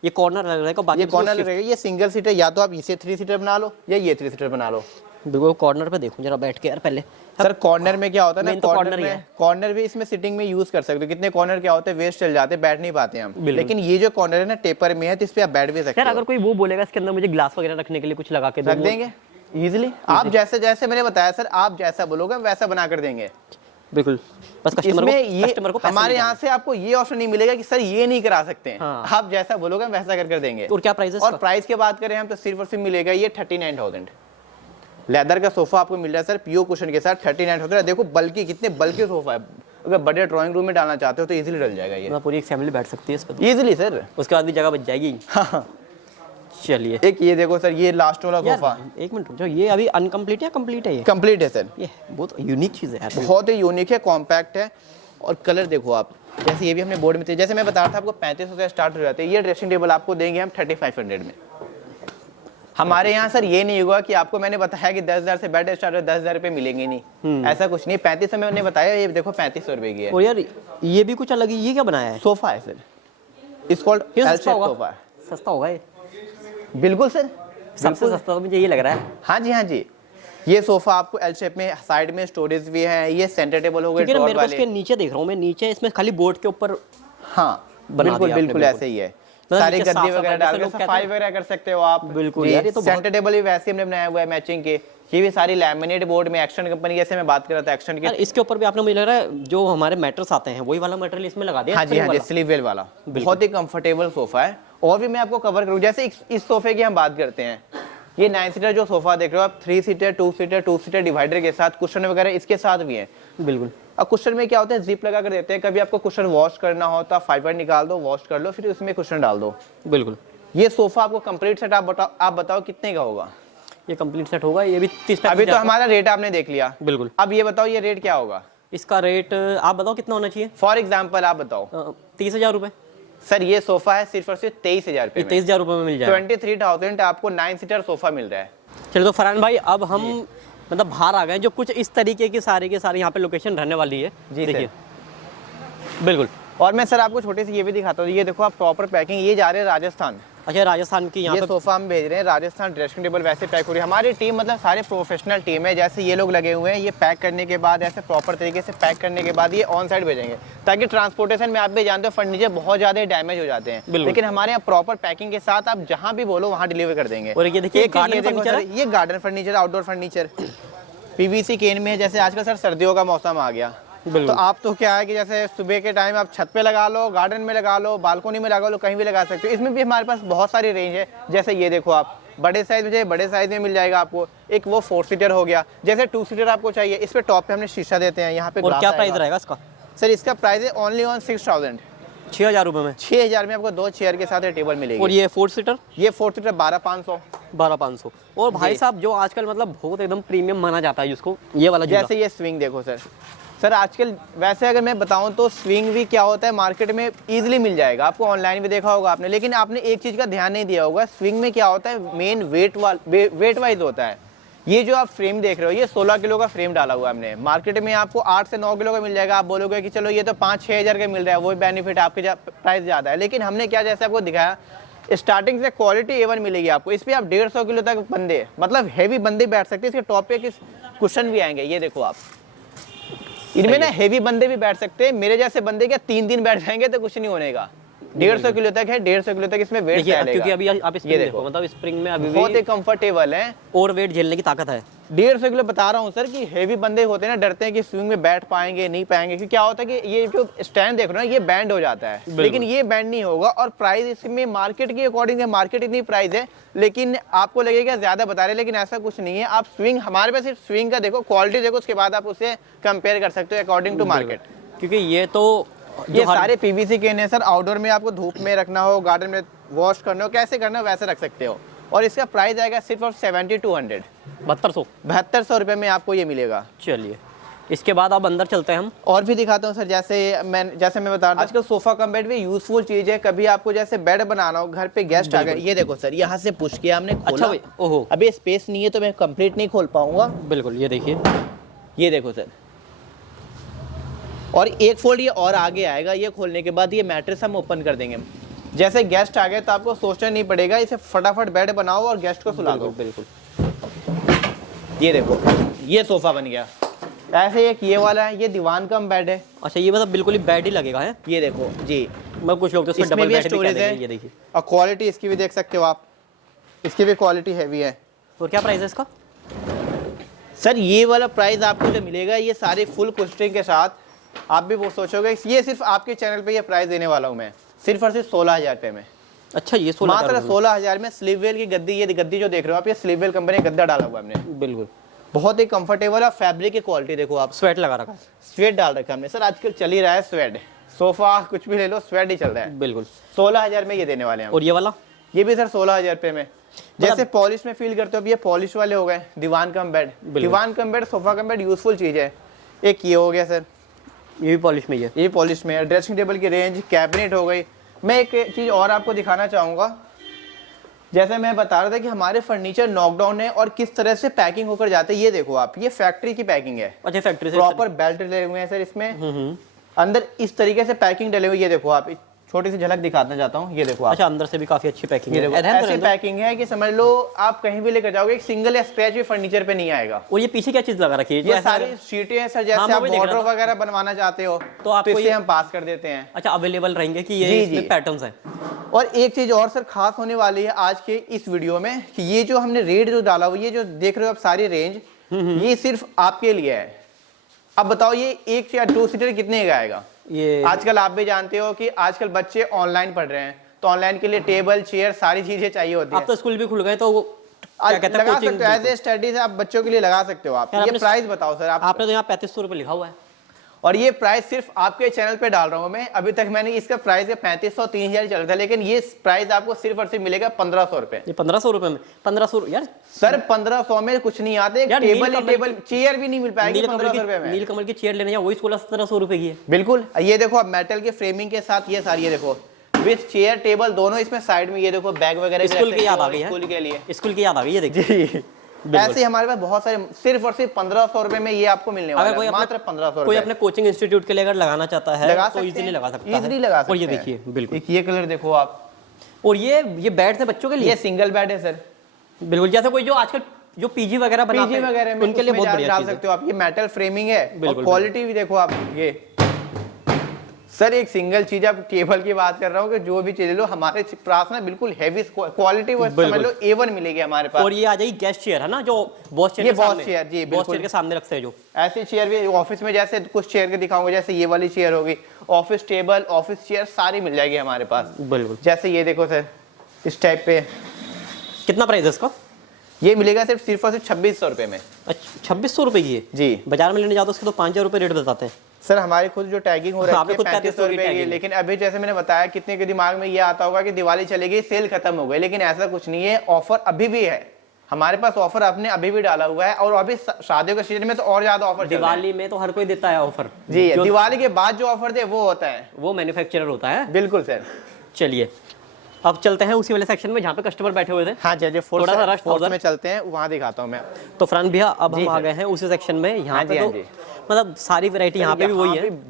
ये कॉर्नर लग रहा है, बाकी ये कॉर्नर लगेगा, ये सिंगल सीटर, या तो आप इसे 3 सीटर बना लो या ये 3 सीटर बना लो। बिल्कुल कॉर्नर पे देखूं जरा बैठ के यार पहले। सर कॉर्नर में क्या होता है ना, Main तो corner ही है। कॉर्नर भी इसमें सिटिंग में यूज कर सकते हो। कितने कॉर्नर क्या होते हैं, वेस्ट चल जाते हैं, बैठ नहीं पाते हम। लेकिन ये जो कॉर्नर है ना टेपर में है, तो इस पे आप बैठ भी सकते यार हो। अगर कोई वो बोलेगा इसके अंदर मुझे ग्लास वगैरह रखने के लिए कुछ लगा के दो, रख देंगे इजीली। आप जैसे जैसे मैंने बताया सर, आप जैसा बोलोगे वैसा बना कर देंगे। बिल्कुल, बस कस्टमर को हमारे यहाँ से आपको ये ऑप्शन नहीं मिलेगा कि सर ये नहीं करा सकते हैं। हाँ। आप जैसा बोलोगे वैसा कर देंगे। और क्या प्राइस है और प्राइस की बात करें हम तो सिर्फ और सिर्फ मिलेगा ये 39,000। लेदर का सोफा आपको मिल रहा है सर पियो कुशन के साथ 39,000। देखो बल्कि कितने बल्कि सोफा है, अगर बड़े ड्राइंग रूम में डालना चाहते हो तो इजीली डल जाएगा ये। पूरी एक फैमिली बैठ सकती है इस पर इजीली सर, उसके बाद भी जगह बच जाएगी। हाँ। चलिए एक ये देखो सर, ये लास्ट वाला सोफा, एक मिनट रुक जाओ, ये अभी अनकम्प्लीट है कंप्लीट है? ये कंप्लीट है सर। ये बहुत यूनिक चीज़ है यार, बहुत ही यूनिक है, कॉम्पैक्ट है। और कलर देखो आप, जैसे ये भी हमने बोर्ड में थे, जैसे मैं बता रहा था आपको 3500 से स्टार्ट हो जाते हैं। ये ड्रेसिंग टेबल आपको देंगे हम 3500 में। हमारे यहाँ सर ये नहीं होगा कि आपको मैंने बताया कि 10,000 से बेड स्टार्ट हो, 10,000 रुपये मिलेंगे नहीं, ऐसा कुछ नहीं। 3500 में मैंने बताया, ये देखो 3500 रुपये की है। और यार ये भी कुछ अलग है, ये क्या बनाया है? सोफा है सर, इस कॉल्ड सोफा। सस्ता होगा ये? बिल्कुल सर, सबसे सस्ता तो मुझे ये लग रहा है। हाँ जी हाँ जी। ये सोफा आपको एल शेप में, साइड में स्टोरेज भी है, ये सेंटर टेबल हो गए ड्रॉअर मेरे को वाले। इसके नीचे देख रहा हूँ मैं, नीचे इसमें खाली बोर्ड के ऊपर। हाँ बिल्कुल बिल्कुल ऐसे ही है। सारे गद्दे वगैरह डाल के सफाई वगैरह कर सकते हो आप। बिल्कुल यार, ये तो सेंटर टेबल भी वैसे हमने बनाया हुआ है मैचिंग के। ये भी सारी लैमिनेट बोर्ड में, एक्शन कंपनी जैसे मैं बात कर रहा था एक्शन के। इसके ऊपर भी आपने मुझे लग रहा है जो हमारे मैट्रेस आते हैं वही वाला मटेरियल इसमें लगा दिया। हाँ जी हाँ जी, स्लीव वेल वाला, बहुत ही कंफर्टेबल सोफा है। और भी मैं आपको कवर करूँ, जैसे इस सोफे की हम बात करते हैं, ये 9 सीटर जो सोफा देख रहे हो आप, 3 सीटर 2 सीटर डिवाइडर के साथ, कुशन वगैरह इसके साथ भी है। बिल्कुल। अब कुशन में क्या होता है, जिप लगा कर देते हैं। कभी आपको कुशन वॉश करना हो तो आप फाइबर निकाल दो, वॉश कर लो, फिर उसमें कुशन डाल दो। बिल्कुल। ये सोफा आपको कंप्लीट सेट आप बताओ कितने का होगा? ये कंप्लीट सेट होगा, ये भी 30। अभी तो हमारा रेट आपने देख लिया। बिल्कुल। अब ये बताओ ये रेट क्या होगा? इसका रेट आप बताओ कितना होना चाहिए? फॉर एग्जाम्पल आप बताओ। 30,000 रुपए। सर ये सोफा है सिर्फ और सिर्फ 23,000 रुपए। 23,000 रुपए में मिल जाएगा। 23,000 आपको 9 सीटर सोफा मिल रहा है। चलो तो फरहान भाई, अब हम मतलब बाहर आ गए, जो कुछ इस तरीके की सारी के सारी यहाँ पे लोकेशन रहने वाली है। जी देखिए, बिल्कुल। और मैं सर आपको छोटी सी ये भी दिखाता हूँ। ये देखो आप प्रॉपर पैकिंग, ये जा रहे हैं राजस्थान। अच्छा, राजस्थान की यहाँ पे सोफा हम भेज रहे हैं राजस्थान। ड्रेसिंग टेबल वैसे पैक हो रही है। हमारी टीम मतलब सारे प्रोफेशनल टीम है। जैसे ये लोग लगे हुए हैं, ये पैक करने के बाद ऐसे प्रॉपर तरीके से पैक करने के बाद ये ऑन साइड भेजेंगे, ताकि ट्रांसपोर्टेशन में आप भी जानते हो फर्नीचर बहुत ज्यादा डैमेज हो जाते हैं। लेकिन हमारे यहाँ प्रॉपर पैकिंग के साथ आप जहाँ भी बोलो वहाँ डिलीवर कर देंगे। और ये देखिए ये garden furniture, outdoor furniture PVC cane में है। जैसे आजकल सर सर्दियों का मौसम आ गया, तो आप तो क्या है कि जैसे सुबह के टाइम आप छत पे लगा लो, गार्डन में लगा लो, बालकोनी में लगा लो, कहीं भी लगा सकते हो। इसमें भी हमारे पास बहुत सारी रेंज है। जैसे ये देखो आप, बड़े साइज में चाहिए बड़े साइज में मिल जाएगा आपको। एक वो 4 सीटर हो गया। जैसे 2 सीटर आपको चाहिए, इस पे टॉप पे हमने शीशा देते हैं। यहाँ पे और क्या प्राइस रहेगा इसका? सर इसका प्राइस है ओनली ऑन 6,000। 6,000 रुपए में 6,000 में आपको 2 चेयर के साथ टेबल मिलेगी। और ये 4 सीटर? ये 4 सीटर 12,500। 12,500। और भाई साहब जो आजकल मतलब बहुत एकदम प्रीमियम माना जाता है जिसको, ये वाला जैसे ये स्विंग देखो सर आजकल वैसे अगर मैं बताऊं तो स्विंग भी क्या होता है मार्केट में इजीली मिल जाएगा आपको। ऑनलाइन भी देखा होगा आपने, लेकिन आपने एक चीज़ का ध्यान नहीं दिया होगा। स्विंग में क्या होता है, मेन वेट वाइज होता है। ये जो आप फ्रेम देख रहे हो, ये 16 किलो का फ्रेम डाला हुआ है हमने। मार्केट में आपको 8 से 9 किलो का मिल जाएगा। आप बोलोगे कि चलो ये तो 5-6 हज़ार का मिल रहा है, वो बेनिफिट आपके प्राइस ज़्यादा है। लेकिन हमने क्या जैसे आपको दिखाया, स्टार्टिंग से क्वालिटी A1 मिलेगी आपको। इस पर आप 150 किलो तक बंदे, मतलब हैवी बंदे बैठ सकते हैं। इसके टॉप पे कुशन भी आएंगे, ये देखो आप। इनमें ना हेवी बंदे भी बैठ सकते हैं। मेरे जैसे बंदे क्या 3 दिन बैठ जाएंगे तो कुछ नहीं होने का। 150 किलो तक है, 150 किलो तक इसमें वेट चलेगा। क्योंकि अभी आप स्प्रिंग देखो, मतलब स्प्रिंग में अभी बहुत ही कंफर्टेबल है और वेट झेलने की ताकत है। 150 किलो बता रहा हूँ सर कि हेवी बंदे होते हैं ना, डरते हैं कि स्विंग में बैठ पाएंगे नहीं पाएंगे। क्योंकि क्या होता है कि ये जो स्टैंड देख रहे हो ना, ये बैंड हो जाता है, लेकिन ये बैंड नहीं होगा। और प्राइस इसमें मार्केट के अकॉर्डिंग है, मार्केट इतनी प्राइस है, लेकिन आपको लगेगा ज्यादा बता रहे हैं, लेकिन ऐसा कुछ नहीं है। आप स्विंग, हमारे पास सिर्फ स्विंग का देखो, क्वालिटी देखो, उसके बाद आप उसे कंपेयर कर सकते हो अकॉर्डिंग टू मार्केट। क्योंकि ये तो ये सारे पीवीसी के हैं सर। आउटडोर में आपको धूप में रखना हो, गार्डन में वॉश करना हो, कैसे करना हो वैसे रख सकते हो। और इसका प्राइस आएगा सिर्फ 7,200, 7200 रुपए में आपको ये मिलेगा। चलिए, इसके बाद अब अंदर चलते हैं हम। और भी दिखाता हूँ सर, जैसे मैं बता रहा था, आजकल सोफा कम बेड भी यूजफुल चीज है। कभी आपको जैसे बेड बनाना हो, घर पे गेस्ट आ गए, ये देखो सर, यहाँ से पुश किया हमने, खोला। अच्छा भाई, ओहो, अभी स्पेस नहीं है तो मैं कंप्लीट नहीं खोल पाऊंगा। बिल्कुल, ये देखिए, ये देखो सर, और एक फोल्ड ये और आगे आएगा। ये खोलने के बाद ये मैट्रेस हम ओपन कर देंगे। जैसे गेस्ट आ गए तो आपको सोचना नहीं पड़ेगा, इसे फटाफट बेड बनाओ और गेस्ट को सुला दो। बिल्कुल। ये देखो, ये सोफा बन गया। ऐसे एक ये वाला है, ये दीवान कम बेड है। अच्छा, ये मतलब बिल्कुल ही बेड ही लगेगा है। ये देखो जी, मैं कुछ लोग तो इसमें इसमें डबल भी बेड भी स्टोरेज कहते हैं, है। ये देखिए। और क्वालिटी इसकी भी देख सकते हो आप, इसकी भी क्वालिटी हैवी है। और क्या प्राइस है इसका? सर ये वाला प्राइस आपको जो मिलेगा, ये सारे फुल कुशनिंग के साथ, आप भी वो सोचोगे, ये सिर्फ आपके चैनल पे ये प्राइस देने वाला हूँ मैं, सिर्फ और सिर्फ 16,000 रुपये में। अच्छा, ये 16 मात्र 16,000 में स्लीववेल की गद्दी। ये गद्दी जो देख रहे हो आप, ये स्लीववेल कंपनी का गद्दा डाला हुआ हमने, बिल्कुल बहुत ही कंफर्टेबल है। फैब्रिक की क्वालिटी देखो आप, स्वेट लगा रखा है। स्वेट डाल रखा हमने। सर आजकल चल ही रहा है स्वेट, सोफा कुछ भी ले लो, स्वेट ही चल रहा है। बिल्कुल। 16,000 में ये देने वाले हैं। और ये वाला? ये भी सर 16,000 रुपये में। जैसे पॉलिश में फील करते हो, अब ये पॉलिश वाले हो गए, दीवान कम बेड। दीवान cum bed, sofa cum bed, useful चीज है। एक ये हो गया सर, ये भी पॉलिश में ही है। ये पॉलिश में है। ड्रेसिंग टेबल की रेंज, कैबिनेट हो गई। मैं एक चीज और आपको दिखाना चाहूंगा, जैसे मैं बता रहा था कि हमारे फर्नीचर नॉकडाउन है और किस तरह से पैकिंग होकर जाते हैं। ये देखो आप, ये फैक्ट्री की पैकिंग है। अच्छा, फैक्ट्री से प्रॉपर बेल्ट डले हुए हैं सर इसमें, अंदर इस तरीके से पैकिंग डले हुई। ये देखो आप, छोटी सी झलक दिखाना चाहता हूँ। ये देखो आप, अच्छा, अंदर से भी काफी अच्छी पैकिंग ये है। देखो ऐसी पैकिंग है कि समझ लो आप कहीं भी लेकर जाओगे, एक सिंगल या स्क्रैच भी फर्नीचर पे नहीं आएगा। और ये पीछे क्या चीज लगा रखी है? ये सारी शीटें हैं सर, जैसे आप बॉर्डर वगैरह बनवाना चाहते हो तो आपको इसे हम पास कर देते हैं। अच्छा, अवेलेबल रहेंगे कि ये इसमें पैटर्न्स हैं। और एक चीज और सर खास होने वाली है आज के इस वीडियो में, कि ये जो हमने रेट जो डाला हुआ, ये जो देख रहे हो आप सारी रेंज, ये सिर्फ आपके लिए है। अब बताओ ये एक या 2 सीटर कितने का आएगा? ये आजकल आप भी जानते हो कि आजकल बच्चे ऑनलाइन पढ़ रहे हैं, तो ऑनलाइन के लिए टेबल, चेयर, सारी चीजें चाहिए होती है। अब तो स्कूल भी खुल गए, तो क्या कहते हैं, लगा सकते हो, एज ए स्टडी से आप बच्चों के लिए लगा सकते हो आप। ये प्राइस बताओ सर आप। आपने तो यहाँ 3500 रुपये लिखा हुआ है, और ये प्राइस सिर्फ आपके चैनल पे डाल रहा हूँ मैं। अभी तक मैंने इसका प्राइस 3500 3,000 चल रहा था, लेकिन ये प्राइस आपको सिर्फ और सिर्फ मिलेगा 1500 रुपए। ये 1500 रुपये में? 1500 यार सर 1500 में कुछ नहीं आते, टेबल चेयर भी नहीं मिल पाएगी 1500 रुपए में। नीलकमल की चेयर लेने जाओ, वही 1600-1700 रुपए की है। बिल्कुल। ये देखो आप, मेटल के फ्रेमिंग के साथ ये सारी, ये देखो विद चेयर टेबल दोनों इसमें साइड में। ये देखो बैग वगैरह स्कूल की याद आ गई है, स्कूल के लिए, स्कूल की याद आ गई है। देखिए ऐसे हमारे पास बहुत सारे, सिर्फ और सिर्फ 1500 रुपए में ये आपको मिलने वाला है, मात्र 1500 कोई अपने कोचिंग इंस्टीट्यूट के लिए अगर लगाना चाहता है तो इजीली लगा सकता है। इजीली लगा सकते और ये हैं। देखिए, बिल्कुल ये कलर देखो आप, और ये बेड है बच्चों के लिए, ये सिंगल बेड है सर। बिल्कुल, जैसे कोई जो आजकल जो पीजी वगैरह बनाते हैं, उनके लिए बहुत बढ़िया डाल सकते हो आप। ये मेटल फ्रेमिंग है और क्वालिटी भी देखो आप। ये सर एक सिंगल चीज, आप टेबल की बात कर रहा हूँ कि जो भी चीज लो हमारे पास ना बिल्कुल हैवी क्वालिटी, वो समझ लो A1 मिलेगी हमारे पास। और ये आ जाएगी गेस्ट चेयर है ना, जो बॉस चेयर, ये बॉस चेयर, जी बॉस चेयर के सामने रखते हैं जो ऐसी चेयर भी ऑफिस में, जैसे कुछ चेयर के दिखाऊंगा, जैसे ये वाली चेयर होगी, ऑफिस टेबल, ऑफिस चेयर सारी मिल जाएगी हमारे पास। बिल्कुल। जैसे ये देखो सर, इस टाइप पे। कितना प्राइस है इसका? ये मिलेगा सिर्फ और सिर्फ 2600 रुपए में। अच्छा, 2600 रुपए की है जी। बाजार में लेने जाओ तो उसके तो 5000 रुपए रेट बताते हैं सर। हमारी खुद जो टैगिंग हो रही है 3500 रुपए की, है। लेकिन अभी जैसे मैंने बताया, कितने के दिमाग में ये आता होगा कि दिवाली चली गई, सेल खत्म हो गई, लेकिन ऐसा कुछ नहीं है। ऑफर अभी भी है हमारे पास, ऑफर आपने अभी भी डाला हुआ है। और अभी शादियों के सीजन में तो और ज्यादा ऑफर, दिवाली में तो हर कोई देता है ऑफर जी, दिवाली के बाद जो ऑफर दे वो होता है, वो मैन्युफैक्चरर होता है। बिल्कुल सर। चलिए अब चलते हैं उसी वाले सेक्शन में जहाँ पे कस्टमर बैठे हुए थे। हाँ जी, थोड़ा सा रश फोर्थ में चलते हैं, वहाँ दिखाता हूँ मैं। तो फरहान भैया अब हम आ गए हैं उसी सेक्शन में। यहाँ पे तो मतलब सारी वैरायटी यहाँ पे भी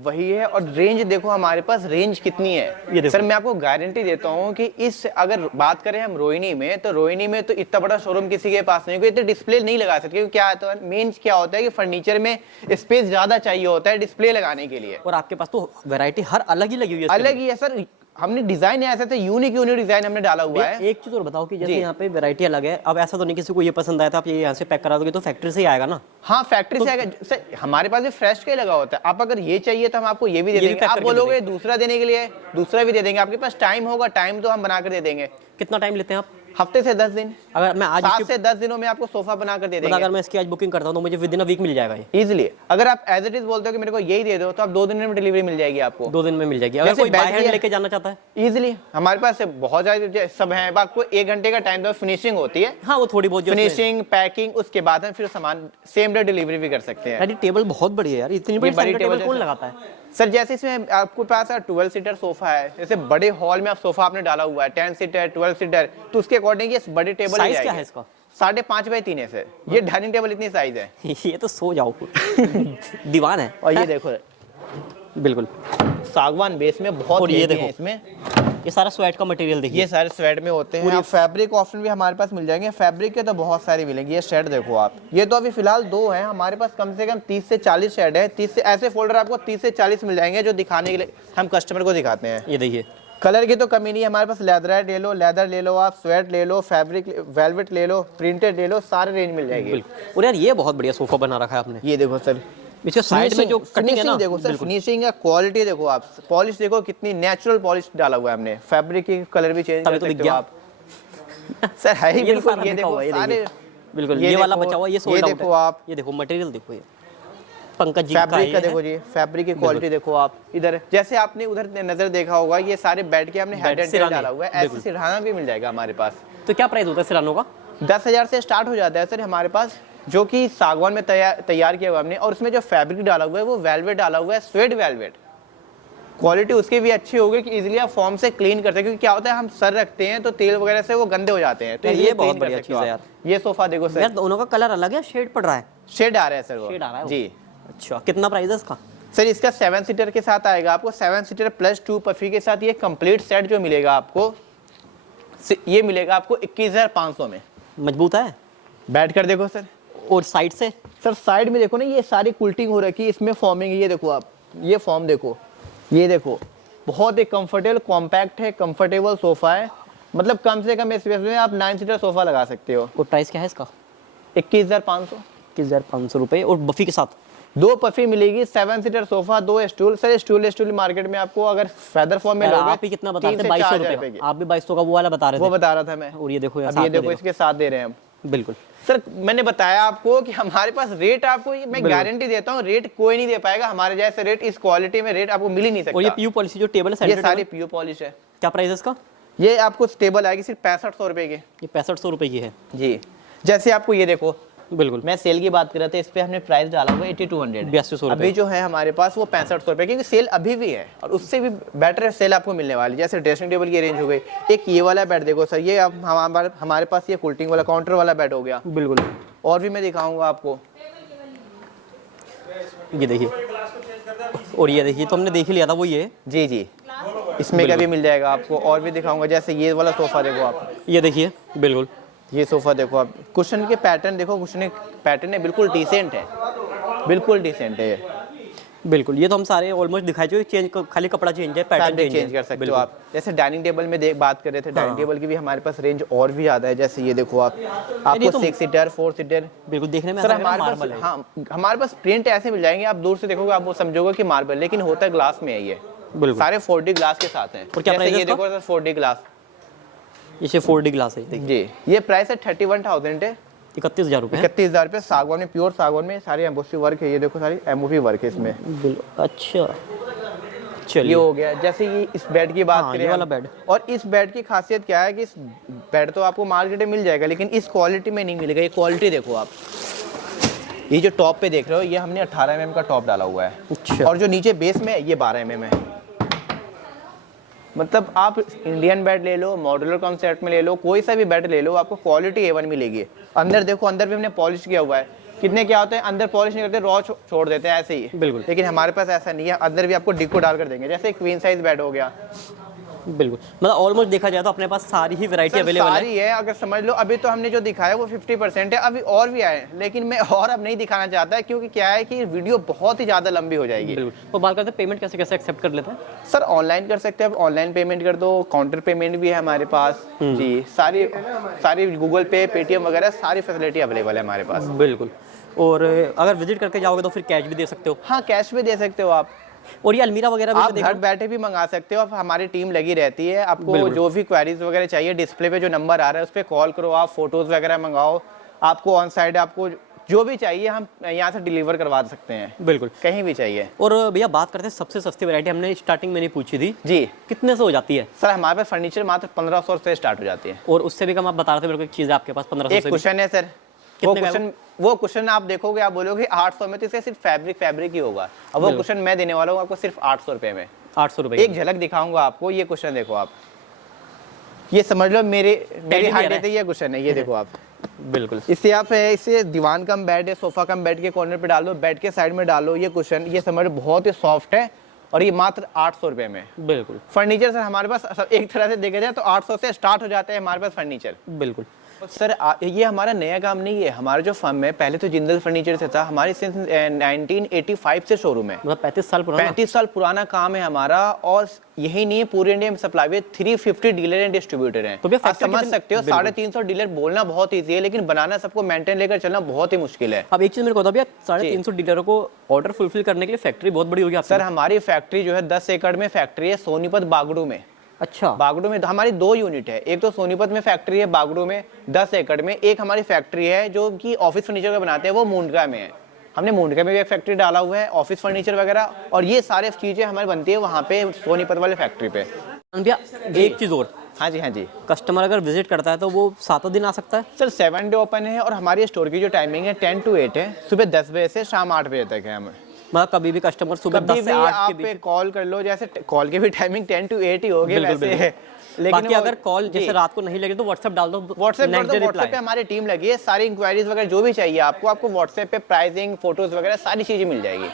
वही है। और रेंज देखो हमारे पास, रेंज कितनी है सर। मैं आपको गारंटी देता हूँ कि इस, अगर बात करें हम रोहिणी में, तो रोहिणी में तो इतना बड़ा शोरूम किसी के पास नहीं, इतने डिस्प्ले नहीं लगा सकते। क्योंकि क्या होता है, मेन क्या होता है कि फर्नीचर में स्पेस ज्यादा चाहिए होता है डिस्प्ले लगाने के लिए। और आपके पास तो वैरायटी हर अलग ही लगी हुई है। अलग ही है सर, हमने डिजाइन ऐसे थे, यूनिक डिजाइन हमने डाला हुआ है। एक चीज और बताओ कि जैसे यहाँ पे वैरायटी अलग है, अब ऐसा तो नहीं किसी को ये पसंद आया था आप ये यहाँ से पैक करा दोगे तो फैक्ट्री से ही आएगा ना? हाँ, फैक्ट्री से आएगा सर। हमारे पास भी फ्रेश का ही लगा होता है। आप अगर ये चाहिए तो हम आपको ये भी दे देंगे। आप बोलोगे दूसरा देने के लिए, दूसरा भी दे देंगे। आपके पास टाइम होगा, टाइम तो हम बना कर दे देंगे। कितना टाइम लेते हैं आप? हफ्ते से 10 दिन, अगर मैं आज 7 से 10 दिनों में आपको सोफा बना कर दे मतलब देंगे। अगर मैं इसकी आज बुकिंग करता हूँ तो मुझे विद इन अ वीक मिल जाएगा ये इजीली। अगर आप एज इट इज बोलते हो कि मेरे को यही दे दो, तो आप 2 दिन में डिलीवरी मिल जाएगी आपको। 2 दिन में मिल जाएगी। अगर जैसे कोई बाय बैठ हैंड गया- लेके जाना चाहता है, इजीली हमारे पास बहुत सारे सब है। आपको 1 घंटे का टाइम दो, फिनिशिंग होती है, हाँ वो थोड़ी बहुत जो फिनिशिंग पैकिंग, उसके बाद हम फिर सामान सेम डे डिलीवरी भी कर सकते हैं। यार ये टेबल बहुत बड़ी है यार, इतनी बड़ी बड़ी सेंटर टेबल टेबल कौन जैसे- लगाता है? सर जैसे इसमें आपके पास 12 सीटर सोफा है, जैसे बड़े हॉल में आप सोफा आपने डाला हुआ है 10 सीटर 12 सीटर, तो उसके अकॉर्डिंग ये बड़ी टेबल साइज क्या है इसका? 5.5 बाई 3 है सर, ये डाइनिंग टेबल इतनी साइज है। ये तो सो जाओ दीवान है। और ये देखो बिल्कुल। सागवान बेस में बहुत और ये heavy देखो। है इसमें, ये सारा स्वेट का मटेरियल देखिए। ये सारे स्वेट में होते हैं। फैब्रिक ऑप्शन भी हमारे पास मिल जाएंगे, फैब्रिक के तो बहुत सारे मिलेंगे। ये शेड देखो आप, ये तो अभी फिलहाल 2 हैं हमारे पास, कम से कम 30 से 40 शेड है। 30 से ऐसे फोल्डर आपको 30 से 40 मिल जाएंगे, जो दिखाने के लिए हम कस्टमर को दिखाते हैं। ये देखिए कलर की तो कमी नहीं है हमारे पास, लेदर ले लो, लेदर ले लो आप, स्वेट ले लो, फैब्रिक वेलवेट ले लो, प्रिंटेड ले लो, सारे रेंज मिल जाएगी। बिल्कुल। और यार ये बहुत बढ़िया सोफा बना रखा है आपने। ये देखो सर, इसके साइड में जो कटिंग है ना, देखो सर, बिल्कुल। फिनिशिंग है, क्वालिटी देखो आप, पॉलिश देखो कितनी नेचुरल पॉलिश डाला हुआ है हमने। फैब्रिक की कलर भी चेंज कर तभी तो सकते दिख हो गया। आप। सर है ही ये तो बिल्कुल, सारा ये लिखा हुआ देखो है, ये सारे, देखिए। बिल्कुल ये ये वाला देखो, बचा हुआ, ये ये सोल्ड आउट देखो है। आप। ये देखो मटेरियल देखो, ये पंकज जी का फैब्रिक का ये देखो है। जी, फैब्रिक की क्वालिटी देखो आप। इधर जैसे आपने उधर नजर देखा होगा, ये सारे बेड के हमने हेड एंड टेल सिरहाने, डाला हुआ है, ऐसे सिरहाना भी मिल जाएगा हमारे पास। तो क्या प्राइस होता है सिरानो का? 10,000 से स्टार्ट हो जाता है सर हमारे पास, जो कि सागवान में तैयार किया हुआ हमने। और उसमें जो फैब्रिक डाला हुआ है वो वेलवेट डाला हुआ है, स्वेट वेलवेट। क्वालिटी उसकी भी अच्छी होगी कि इजीली आप फॉर्म से क्लीन करते हैं, क्योंकि क्या होता है हम सर रखते हैं तो तेल वगैरह से वो गंदे हो जाते हैं, तो ये easily बहुत clean कर बढ़िया सकते हो चीज़ है आप। यार। ये सोफा देखो यार सर, दोनों का कलर अलग है, शेड पड़ रहा है। शेड आ रहा है सर वो, शेड आ रहा है वो। जी। अच्छा कितना प्राइस है इसका? सर इसका 7 सीटर के साथ आएगा आपको, 7 सीटर प्लस 2 पफी के साथ ये कंप्लीट सेट जो मिलेगा आपको, ये मिलेगा आपको 21,500 में। मजबूत है। बैठ कर देखो सर, और साइड से सर साइड में देखो ना, ये सारी कुल्टिंग हो रखी है, इसमें फॉर्मिंग है। ये देखो आप, ये फॉर्म देखो, ये देखो, बहुत ही कंफर्टेबल कॉम्पैक्ट है, कंफर्टेबल सोफा है। मतलब कम से कम स्पेस में आप 9 सीटर सोफा लगा सकते हो। और प्राइस क्या है इसका? 21,500। 21,500 रुपये और बफी के साथ 2 पफी मिलेगी, 7 seater sofa, 2 stool. Sir stool market में आपको अगर फेदर फॉर्म में यार लोगे आप ही कितना बता 3 रहे थे? से 2200 4,000 रुपये रुपए की। का। आप भी 2200 का वो वाला बता रहे वो थे। बता रहा था मैं। और ये देखो यार, अब ये साथ में देखो इसके साथ दे रहे हैं हम। बिल्कुल। सर मैंने बताया आपको कि हमारे पास रेट, आपको मैं गारंटी देता हूँ, रेट कोई नहीं दे पाएगा हमारे जैसे रेट, इस क्वालिटी में रेट आपको मिल ही नहीं और ये सकता। पीयू पॉलिसी जो टेबल है ये सेंटर सारी टेबल, पीओ पॉलिश है। क्या प्राइस है इसका? ये आपको स्टेबल आएगी सिर्फ 6500 रुपए की। ये 6500 रुपये की है। जी। जैसे आपको ये देखो, बिल्कुल। मैं सेल की बात कर रहा था, इस पे हमने प्राइस डाला हुआ 8200। 8200 अभी जो है हमारे पास वो 6500 रुपए, क्योंकि सेल अभी भी है और उससे भी बेटर सेल आपको मिलने वाली। जैसे ड्रेसिंग टेबल की रेंज हो गई, एक ये वाला बेड देखो सर, ये अब हमारे पास ये कुल्टिंग वाला काउंटर वाला बेड हो गया। बिल्कुल। और भी मैं दिखाऊंगा आपको, ये देखिए, और ये देखिए, तो हमने देख ही लिया था वो ये। जी जी, इसमें का भी मिल जाएगा आपको। और भी दिखाऊंगा, जैसे ये वाला सोफा देखो आप, ये देखिए, बिल्कुल। ये सोफा देखो आप, कुशन के पैटर्न देखो, कुशन पैटर्न है बिल्कुल डिसेंट है, बिल्कुल डिसेंट है। बिल्कुल, ये तो हम सारे ऑलमोस्ट दिखाए जो चेंज, खाली कपड़ा चेंज है, पैटर्न फैब्रिक चेंज कर सकते हो आप। जैसे डाइनिंग टेबल में बात कर रहे थे, डाइनिंग टेबल की भी हमारे पास रेंज और भी ज्यादा है। जैसे ये देखो आप, आपको 6 सीटर 4 सीटर। बिल्कुल देखने में सर ऐसा लग रहा है हमारे मार्बल पास, है। हाँ हमारे पास प्रिंट ऐसे मिल जाएंगे, आप दूर से देखोगे आप वो समझोगे कि मार्बल, लेकिन होता है ग्लास में है ये। बिल्कुल। सारे 4D ग्लास के साथ हैं। और क्या प्राइस है ये इसका? देखो सर 4D ग्लास, इसे 4D ग्लास है, देखिए। जी। ये प्राइस है 31,000 है, 31,000 रुपये। 31,000 रुपये। सागवान में, प्योर सागवान में सारी एम्बोसी वर्क है। ये देखो सारी एमओपी वर्क है इसमें। अच्छा, ये चलिए। हो गया। जैसे ये इस बेड की बात हाँ, करें ये वाला हम, बेड। और इस बेड की खासियत क्या है कि इस बेड तो आपको मार्केट में मिल जाएगा, लेकिन इस क्वालिटी में नहीं मिलेगा। ये क्वालिटी देखो आप, ये जो टॉप पे देख रहे हो, ये हमने 18 mm का टॉप डाला हुआ है। अच्छा। और जो नीचे बेस में है, ये 12 mm है। मतलब आप इंडियन बेड ले लो, मॉड्यूलर कॉन्सेप्ट में ले लो, कोई सा भी बेड ले लो, आपको क्वालिटी A1 मिलेगी। अंदर देखो, अंदर भी हमने पॉलिश किया हुआ है। कितने क्या होते हैं, अंदर पॉलिश नहीं करते, रॉ छोड़ देते हैं ऐसे ही। बिल्कुल। लेकिन हमारे पास ऐसा नहीं है, अंदर भी आपको डिको डाल कर देंगे। जैसे क्वीन साइज बेड हो गया, बिल्कुल, मतलब ऑलमोस्ट देखा जाए तो अपने पास सारी ही वैरायटी सर, अवेलेबल है। सारी है। अगर समझ लो, अभी तो हमने जो दिखाया वो 50% है, अभी और भी आए, लेकिन मैं और अब नहीं दिखाना चाहता, क्योंकि क्या है कि वीडियो बहुत ही ज़्यादा लंबी हो जाएगी। बिल्कुल। तो बात करते हैं पेमेंट कैसे कैसे एक्सेप्ट कर लेते हैं? सर ऑनलाइन कर सकते हैं, आप ऑनलाइन पेमेंट कर दो, काउंटर पेमेंट भी है हमारे पास। जी, सारी गूगल पे, पेटीएम वगैरह सारी फैसिलिटी अवेलेबल है हमारे पास। बिल्कुल। और अगर विजिट करके जाओगे तो फिर कैश भी दे सकते हो। हाँ, कैश भी दे सकते हो आप। और ये अलमीरा वगैरह भी आप मैं देख घर रहा बैठे भी मंगा सकते हो, हमारी टीम लगी रहती है। आपको जो भी क्वेरीज वगैरह चाहिए, डिस्प्ले पे जो नंबर आ रहा है उस पर कॉल करो, आप फोटोज वगैरह मंगाओ, आपको ऑन साइड आपको जो भी चाहिए हम यहाँ से डिलीवर करवा सकते हैं, हूं। बिल्कुल। कहीं भी चाहिए। और भैया बात करते हैं सबसे सस्ती वैरायटी, हमने स्टार्टिंग में नहीं पूछी थी जी कितने से हो जाती है? सर हमारे पास फर्नीचर मात्र 1500 से स्टार्ट हो जाती है। और उससे भी कम आप बता रहे थे मेरे को एक चीज़ है आपके पास 1500 एक से भी? कुशन है सर, कितने का वो कुशन आप देखोगे, आप बोलोगे 800 में, तो इसे सिर्फ फैब्रिक ही होगा। अब वो कुशन मैं देने वाला हूँ आपको सिर्फ 800 रुपए में। 800 रुपये एक झलक दिखाऊंगा आपको, ये कुशन देखो आप, ये समझ लो मेरी हाइट है, ये कुशन है, ये देखो आप। बिल्कुल। इसे दीवान कम बेड है, सोफा कम बेड के कॉर्नर पे डालो, बेड के साइड में डालो, ये कुशन, ये समझ लो बहुत ही सॉफ्ट है और ये मात्र 800 रुपए में। बिल्कुल। फर्नीचर सर हमारे पास एक तरह से देखा जाए तो 800 से स्टार्ट हो जाते हैं हमारे पास फर्नीचर। बिल्कुल। सर ये हमारा नया काम नहीं है, हमारा जो फर्म है पहले तो जिंदल फर्नीचर से था, हमारी सिंस 1985 से शोरूम है, मतलब 35 साल पुराना। 35 साल पुराना काम है हमारा। और यही नहीं है, पूरे इंडिया में सप्लाई है, 350 डीलर एंड डिस्ट्रीब्यूटर हैं। तो आप समझ सकते हो 350 डीलर बोलना बहुत ईजी है, लेकिन बनाना सबको मेंटेन लेकर चलना बहुत ही मुश्किल है। अब एक चीज मेरे को बता भैया, 350 डीलरों को ऑर्डर फुलफिल करने के लिए फैक्ट्री बहुत बड़ी होगी आपकी? सर हमारी फैक्ट्री जो है 10 एकड़ में फैक्ट्री है, सोनीपत बागड़ू में। अच्छा। बागड़ू में हमारी 2 यूनिट है, एक तो सोनीपत में फैक्ट्री है, बागड़ू में 10 एकड़ में। एक हमारी फैक्ट्री है जो कि ऑफिस फर्नीचर का बनाते हैं, वो मुंडका में है। हमने मुंडका में भी एक फैक्ट्री डाला हुआ है, ऑफिस फर्नीचर वगैरह, और ये सारे चीजें हमारी बनती है वहाँ पे सोनीपत वाले फैक्ट्री पे। भैया एक चीज और, हाँ जी, हाँ जी। कस्टमर अगर विजिट करता है तो वो 7 दिन आ सकता है? सर 7 डे ओपन है, और हमारी स्टोर की जो टाइमिंग है 10 to 8 है, सुबह 10 बजे से शाम 8 बजे तक है। हमें मतलब कभी भी कस्टमर सुबह 10 से 8 के आप बीच कॉल कर लो, जैसे कॉल की भी टाइमिंग 10 to 8 ही होगी वैसे। लेकिन बाकी अगर कॉल जैसे रात को नहीं लगे तो व्हाट्सएप डाल दो, व्हाट्सएप पे हमारी टीम लगी है, सारी इंक्वायरीज वगैरह जो भी चाहिए आपको व्हाट्सएप पे प्राइसिंग, फोटोज वगैरह सारी चीजें मिल जाएगी।